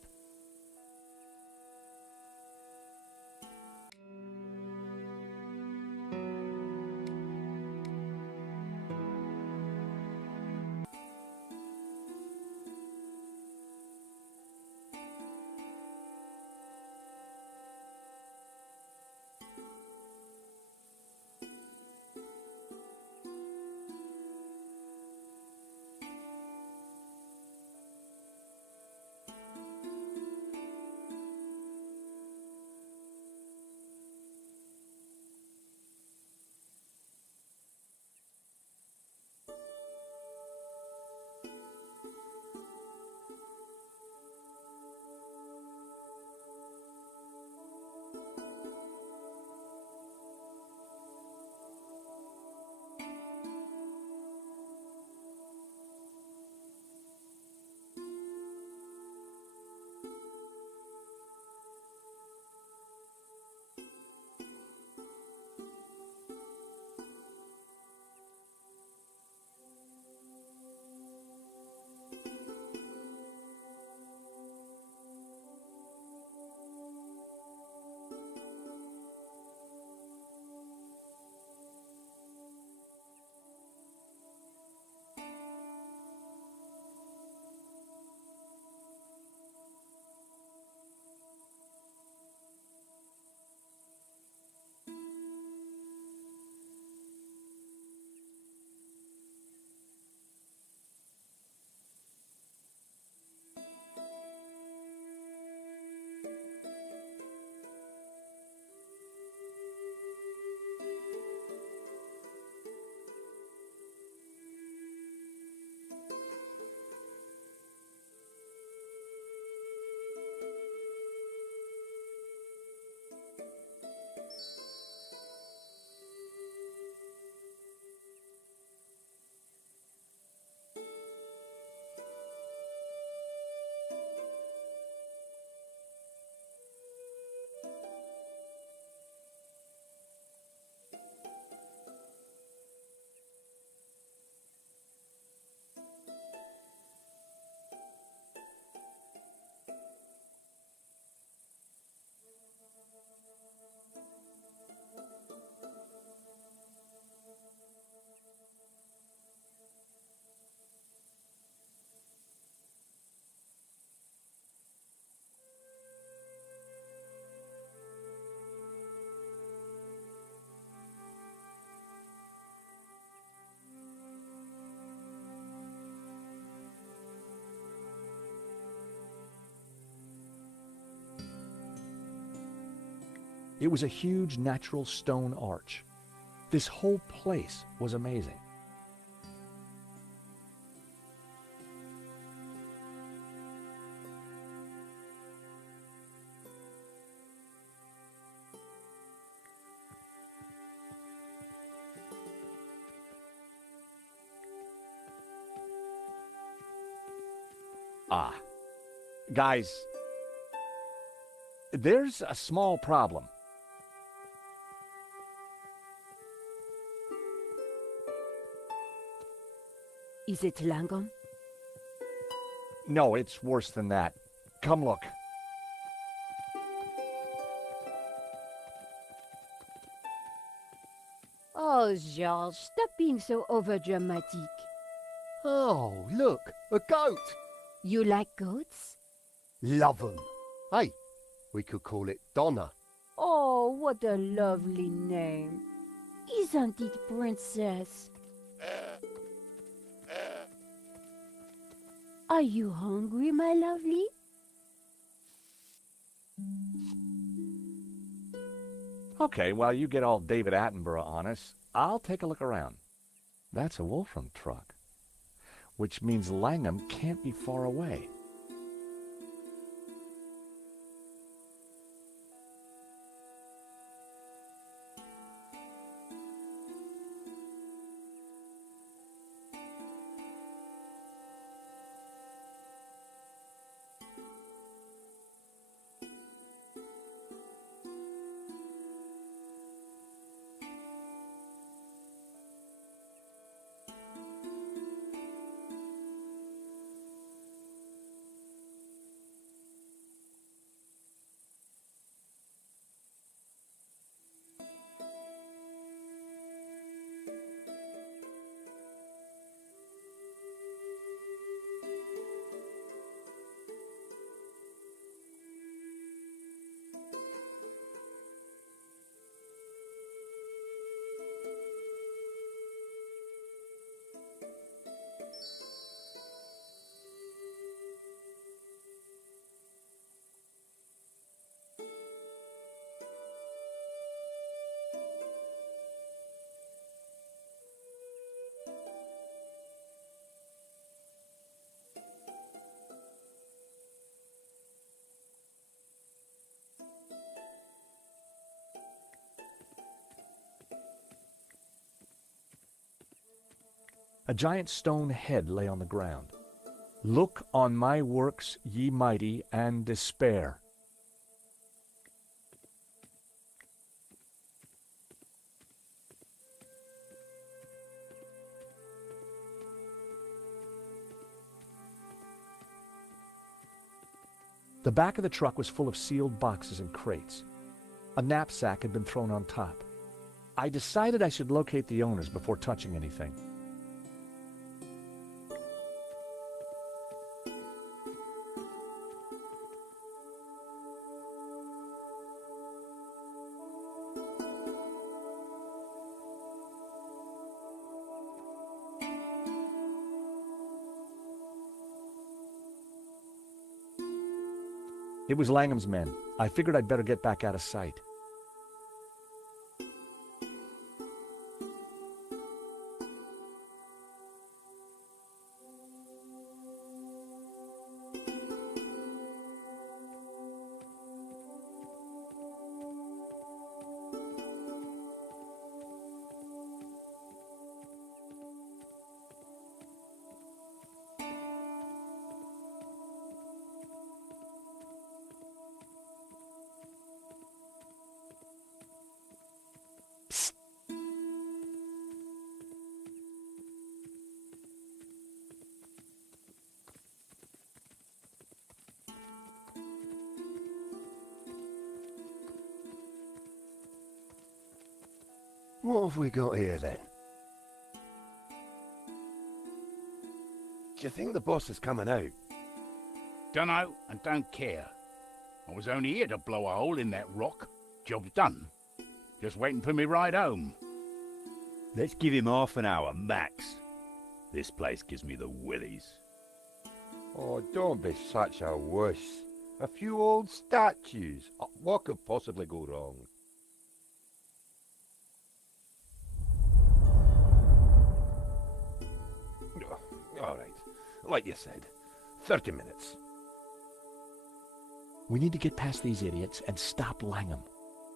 It was a huge natural stone arch. This whole place was amazing. Ah, guys, there's a small problem. Is it Langham? No, it's worse than that. Come look. Oh, George, stop being so overdramatic. Oh, look, a goat. You like goats? Love 'em. Hey, we could call it Donna. Oh, what a lovely name. Isn't it, Princess? Are you hungry, my lovely? Okay, while you get all David Attenborough on us, I'll take a look around. That's a Wolfram truck, which means Langham can't be far away. A giant stone head lay on the ground. Look on my works, ye mighty, and despair. The back of the truck was full of sealed boxes and crates. A knapsack had been thrown on top. I decided I should locate the owners before touching anything. It was Langham's men. I figured I'd better get back out of sight. What have we got here then? Do you think the boss is coming out? Dunno and don't care. I was only here to blow a hole in that rock. Job's done. Just waiting for me ride home. Let's give him half an hour, max. This place gives me the willies. Oh, don't be such a wuss. A few old statues. What could possibly go wrong? Like you said, 30 minutes. We need to get past these idiots and stop Langham.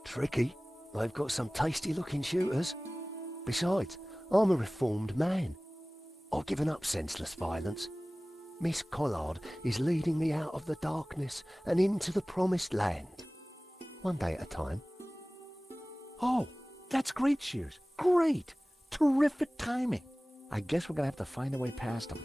Tricky. They've got some tasty-looking shooters. Besides, I'm a reformed man. I've given up senseless violence. Miss Collard is leading me out of the darkness and into the promised land. One day at a time. Oh, that's great, Shears. Great. Terrific timing. I guess we're going to have to find a way past them.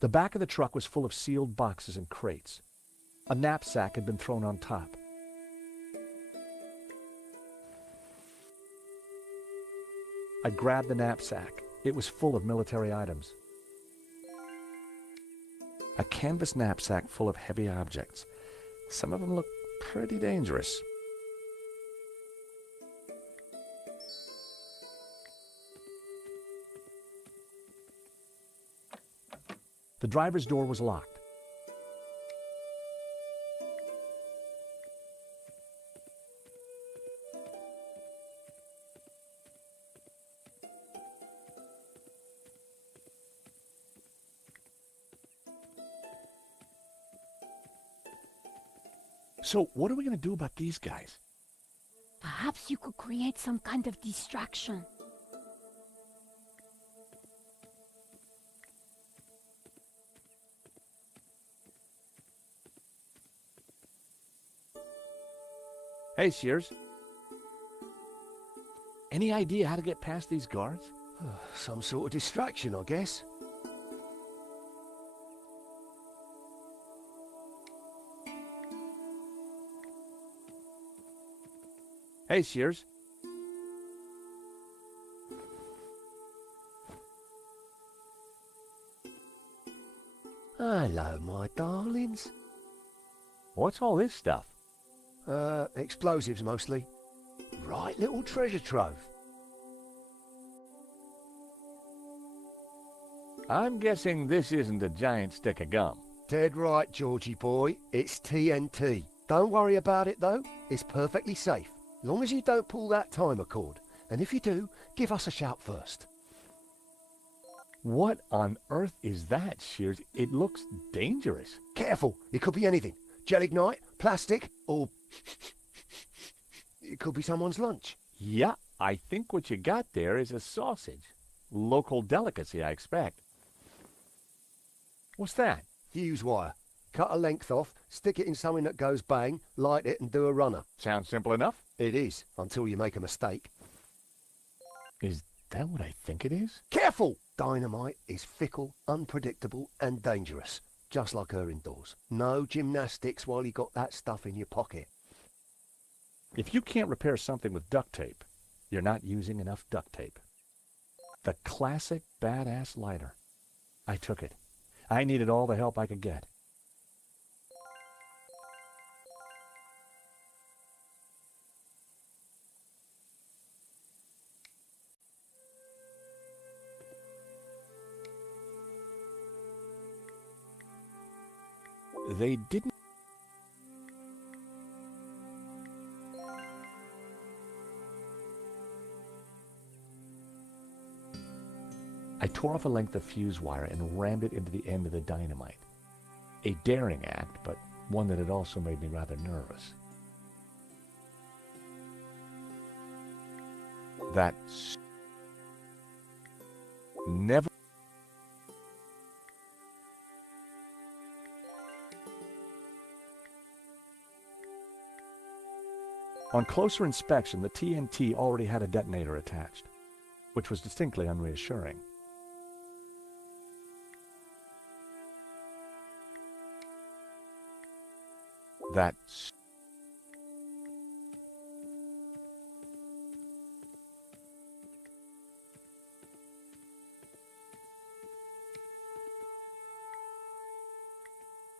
The back of the truck was full of sealed boxes and crates. A knapsack had been thrown on top. I grabbed the knapsack. It was full of military items. A canvas knapsack full of heavy objects. Some of them looked pretty dangerous. The driver's door was locked. So, what are we going to do about these guys? Perhaps you could create some kind of distraction. Hey, Shears. Any idea how to get past these guards? Some sort of distraction, I guess. Hey, Shears. Hello, my darlings. What's all this stuff? Explosives mostly. Right little treasure trove. I'm guessing this isn't a giant stick of gum. Dead right, Georgie boy. It's TNT. Don't worry about it, though. It's perfectly safe. Long as you don't pull that timer cord. And if you do, give us a shout first. What on earth is that, Shears? It looks dangerous. Careful. It could be anything. Gelignite, plastic, or... it could be someone's lunch. Yeah, I think what you got there is a sausage. Local delicacy, I expect. What's that? Fuse wire. Cut a length off, stick it in something that goes bang, light it and do a runner. Sounds simple enough. It is, until you make a mistake. Is that what I think it is? Careful! Dynamite is fickle, unpredictable and dangerous. Just like her indoors. No gymnastics while you got that stuff in your pocket. If you can't repair something with duct tape, you're not using enough duct tape. The classic badass lighter. I took it. I needed all the help I could get. They didn't. I tore off a length of fuse wire and rammed it into the end of the dynamite. A daring act, but one that had also made me rather nervous. That's never. On closer inspection, the TNT already had a detonator attached, which was distinctly unreassuring. That's...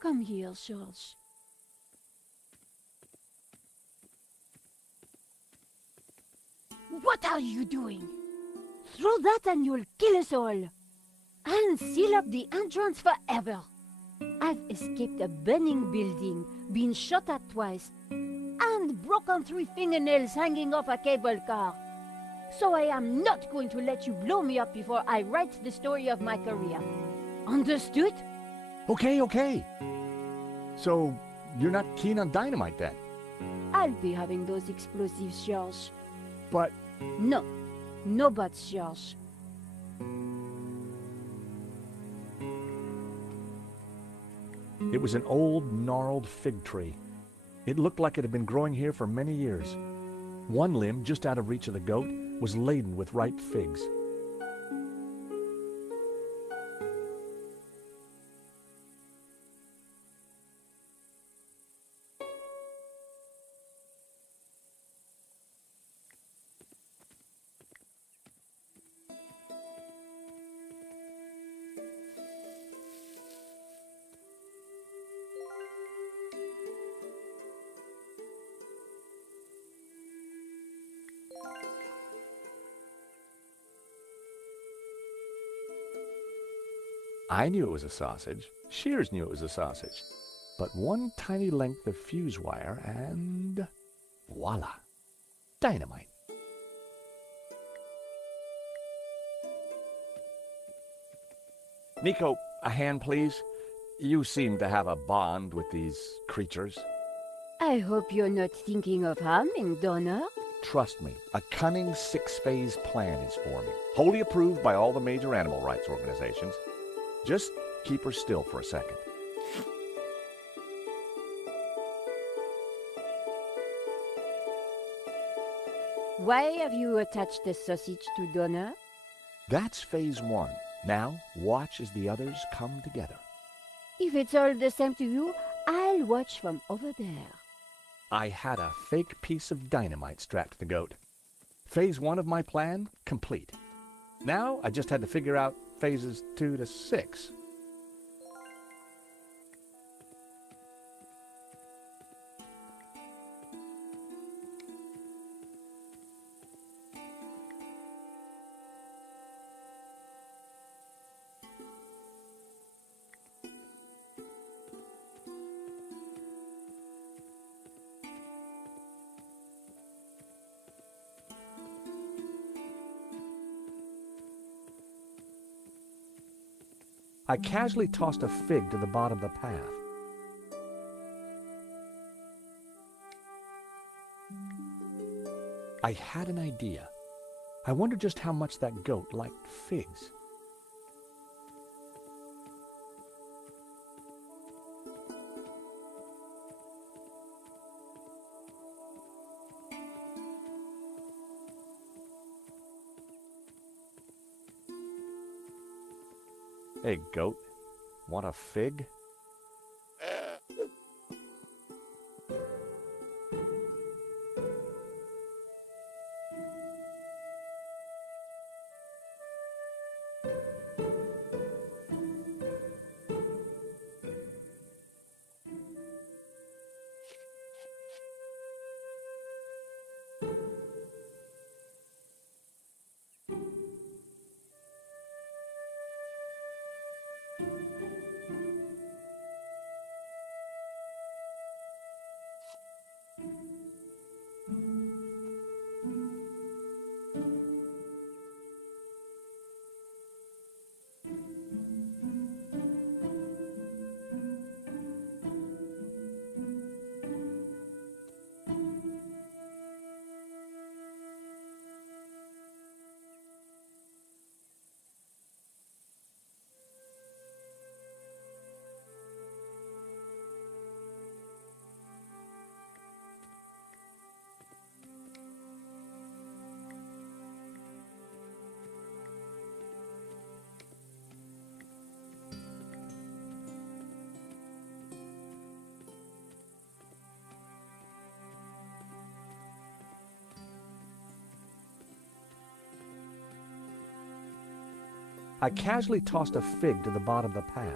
Come here, George. What are you doing? Throw that and you'll kill us all. And seal up the entrance forever. I've escaped a burning building, been shot at twice, and broken 3 fingernails hanging off a cable car. So I am not going to let you blow me up before I write the story of my career. Understood? Okay, okay. So, you're not keen on dynamite then? I'll be having those explosives, George. But... No. No buts, George. It was an old, gnarled fig tree. It looked like it had been growing here for many years. One limb, just out of reach of the goat, was laden with ripe figs. I knew it was a sausage. Shears knew it was a sausage. But one tiny length of fuse wire and... voila! Dynamite. Nico, a hand please. You seem to have a bond with these creatures. I hope you're not thinking of harming Donna. Trust me, a cunning 6-phase plan is forming, wholly approved by all the major animal rights organizations. Just keep her still for a second. Why have you attached the sausage to Donna? That's phase 1. Now, watch as the others come together. If it's all the same to you, I'll watch from over there. I had a fake piece of dynamite strapped to the goat. Phase 1 of my plan, complete. Now, I just had to figure out phases 2 to 6. I casually tossed a fig to the bottom of the path. I had an idea. I wondered just how much that goat liked figs. Hey, goat. Want a fig? I casually tossed a fig to the bottom of the path.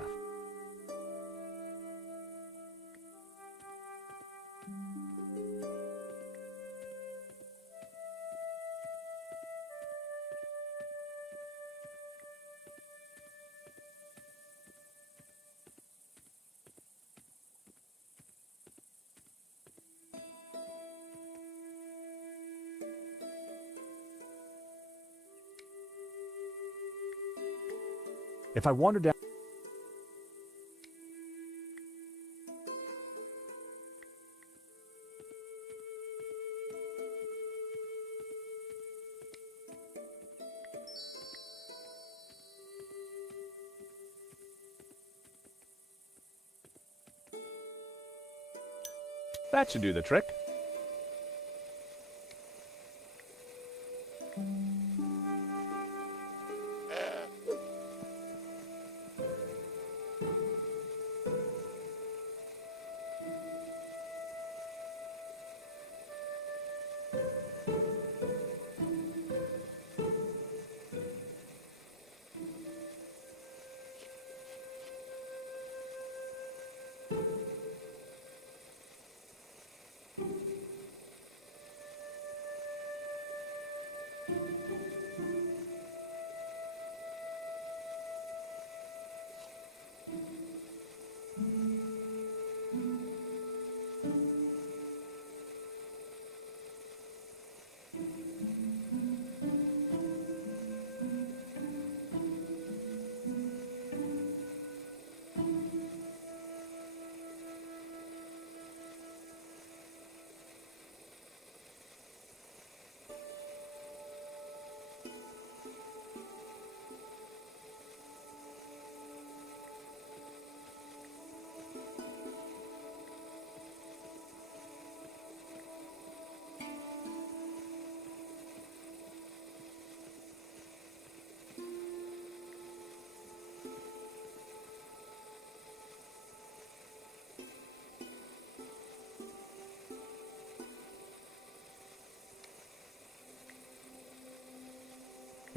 If I wander down... That should do the trick.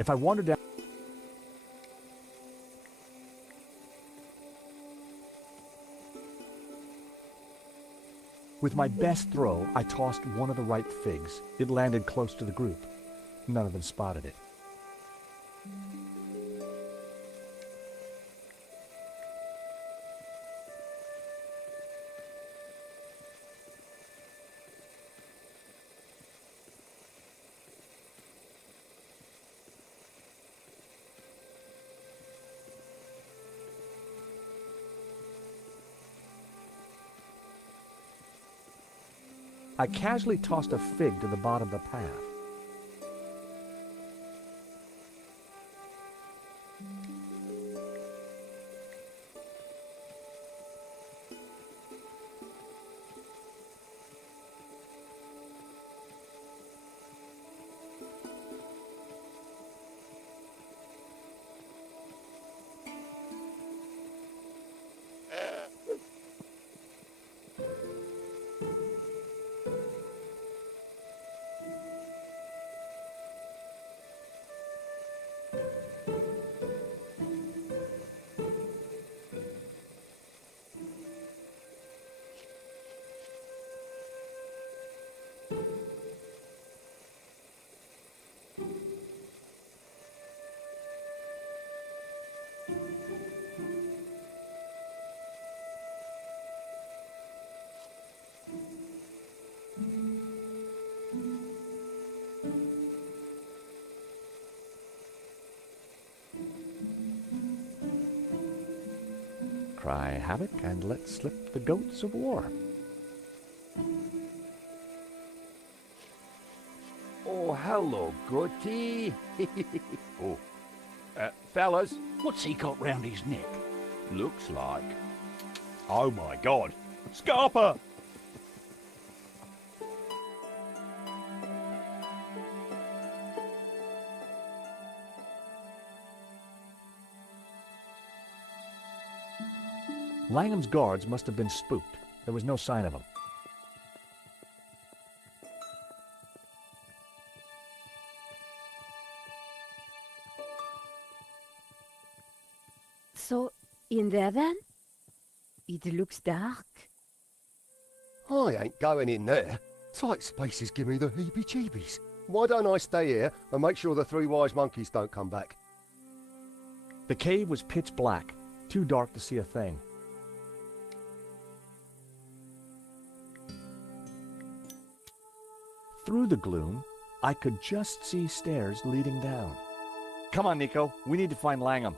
If I wander down... With my best throw, I tossed one of the ripe figs. It landed close to the group. None of them spotted it. I casually tossed a fig to the bottom of the path. Cry havoc and let slip the goats of war. Oh, hello, Goatee. Oh, fellas, What's he got round his neck? looks like... Oh my god! Scarpa! Langham's guards must have been spooked. There was no sign of him. So, in there then? It looks dark. I ain't going in there. Tight spaces give me the heebie-jeebies. Why don't I stay here and make sure the three wise monkeys don't come back? The cave was pitch black, too dark to see a thing. Through the gloom, I could just see stairs leading down. Come on, Nico. We need to find Langham.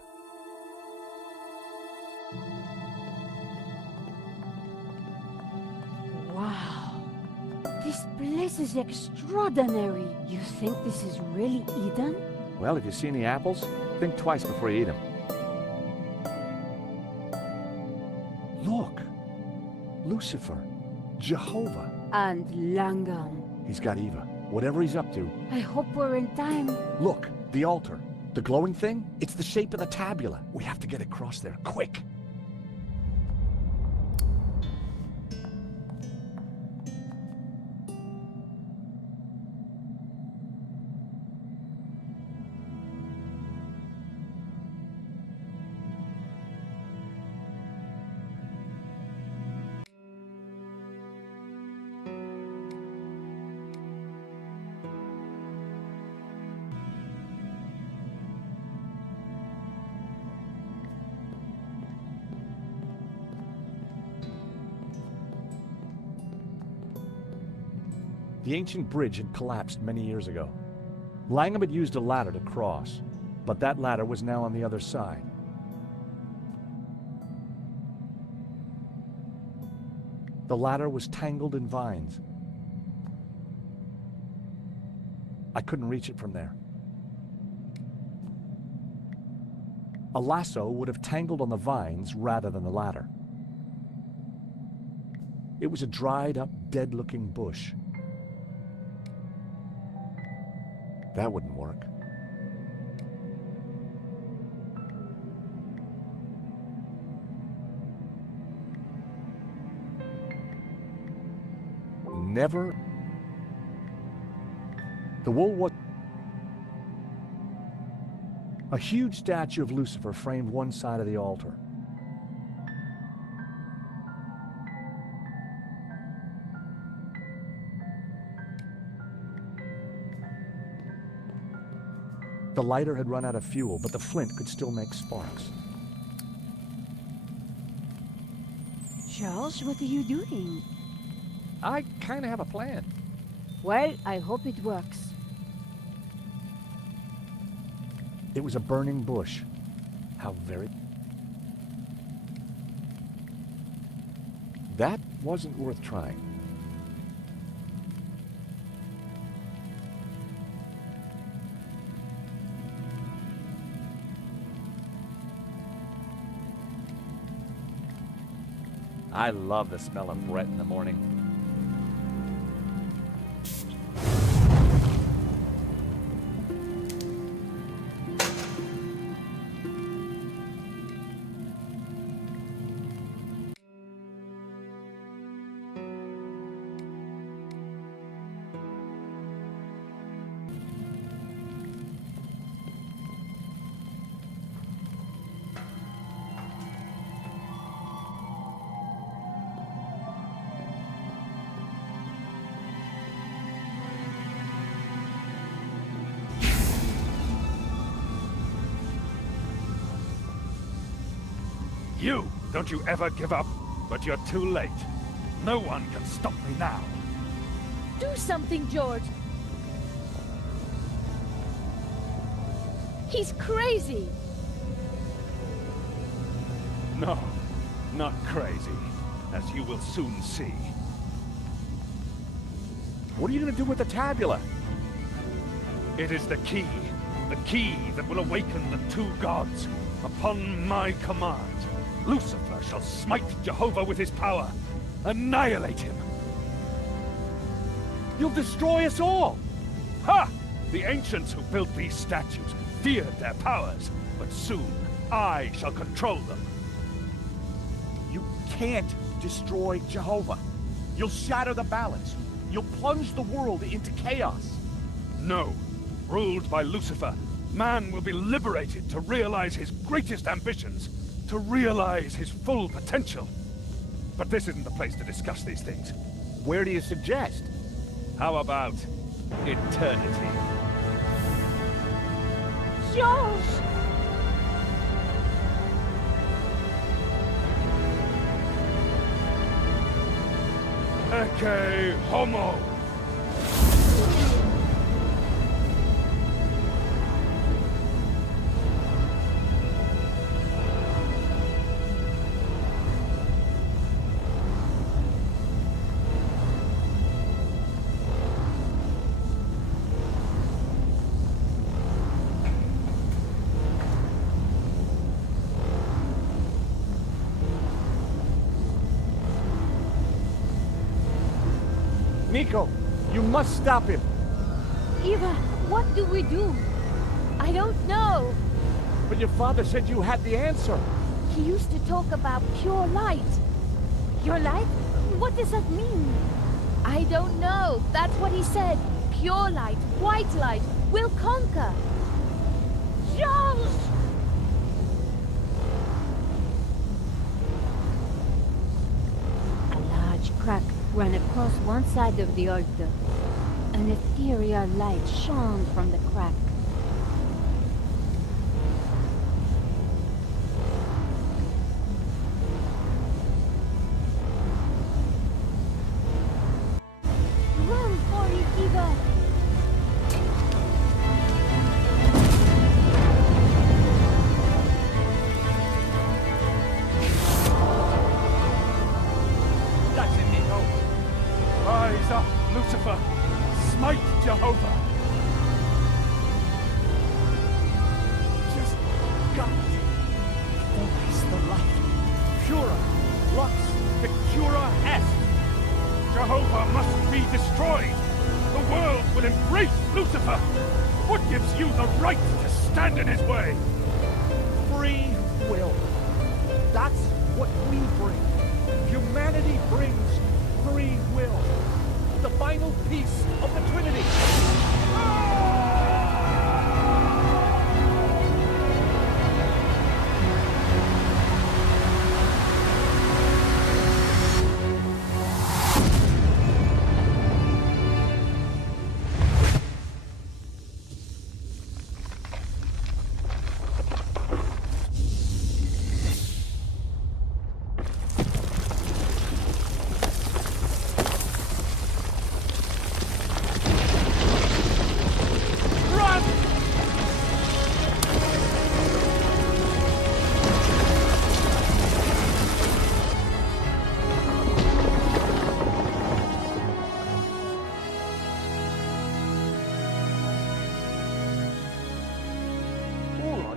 This place is extraordinary. You think this is really Eden? Well, if you see any apples, think twice before you eat them. Look! Lucifer. Jehovah. And Langan. He's got Eva. Whatever he's up to. I hope we're in time. Look, the altar. The glowing thing? It's the shape of the tabula. We have to get across there, quick! The ancient bridge had collapsed many years ago. Langham had used a ladder to cross, but that ladder was now on the other side. The ladder was tangled in vines. I couldn't reach it from there. A lasso would have tangled on the vines rather than the ladder. It was a dried-up, dead-looking bush. That wouldn't work. Never. The wool was... A huge statue of Lucifer framed one side of the altar. The lighter had run out of fuel, but the flint could still make sparks. Charles, what are you doing? I kind of have a plan. Well, I hope it works. It was a burning bush. How very... That wasn't worth trying. I love the smell of Brett in the morning. You! Don't you ever give up? But you're too late. No one can stop me now. Do something, George! He's crazy! No, not crazy, as you will soon see. What are you going to do with the tabula? It is the key that will awaken the two gods. Upon my command, Lucifer shall smite Jehovah with his power, annihilate him. You'll destroy us all! Ha! The ancients who built these statues feared their powers, but soon I shall control them. You can't destroy Jehovah. You'll shatter the balance. You'll plunge the world into chaos. No. Ruled by Lucifer, man will be liberated to realize his greatest ambitions, to realize his full potential. But this isn't the place to discuss these things. Where do you suggest? How about eternity? George! Ecce homo! Nico, you must stop him. Eva, what do we do? I don't know. But your father said you had the answer. He used to talk about pure light. Your light? What does that mean? I don't know. That's what he said. Pure light, white light, will conquer. Charles! A large crack ran across one side of the altar. An ethereal light shone from the crack. Run for it, Eva! That's it, Nico. Rise up, Lucifer. Smite Jehovah. Just got it. Focus the light. Pura, lux, pictura est. Jehovah must be destroyed. The world will embrace Lucifer. What gives you the right to stand in his way? Free will. That's what we bring. Humanity brings free will. The final piece of the Trinity.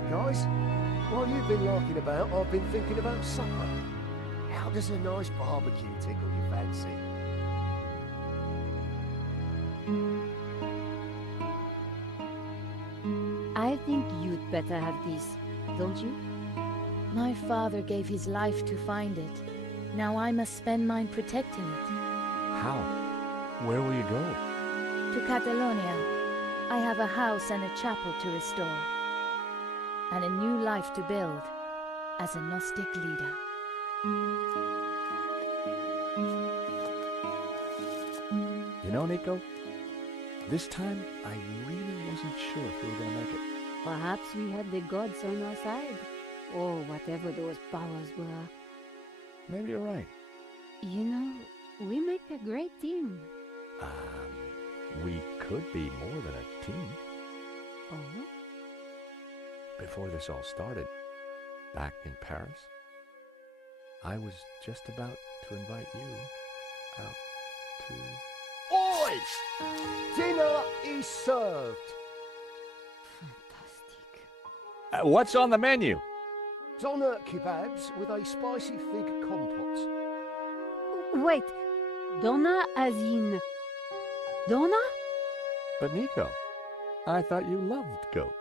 Guys, while you've been larking about, I've been thinking about supper. How does a nice barbecue tickle your fancy? I think you'd better have this, don't you? My father gave his life to find it. Now I must spend mine protecting it. How? Where will you go? To Catalonia. I have a house and a chapel to restore. And a new life to build as a Gnostic leader. You know, Nico, this time I really wasn't sure if we were going to make it. Perhaps we had the gods on our side, or whatever those powers were. Maybe you're right. You know, we make a great team. We could be more than a team. Oh? Before this all started, back in Paris, I was just about to invite you out to... Oi! Dinner is served. Fantastic. What's on the menu? Doner kebabs with a spicy fig compote. Wait, Donna as in... Donna? But Nico, I thought you loved goat.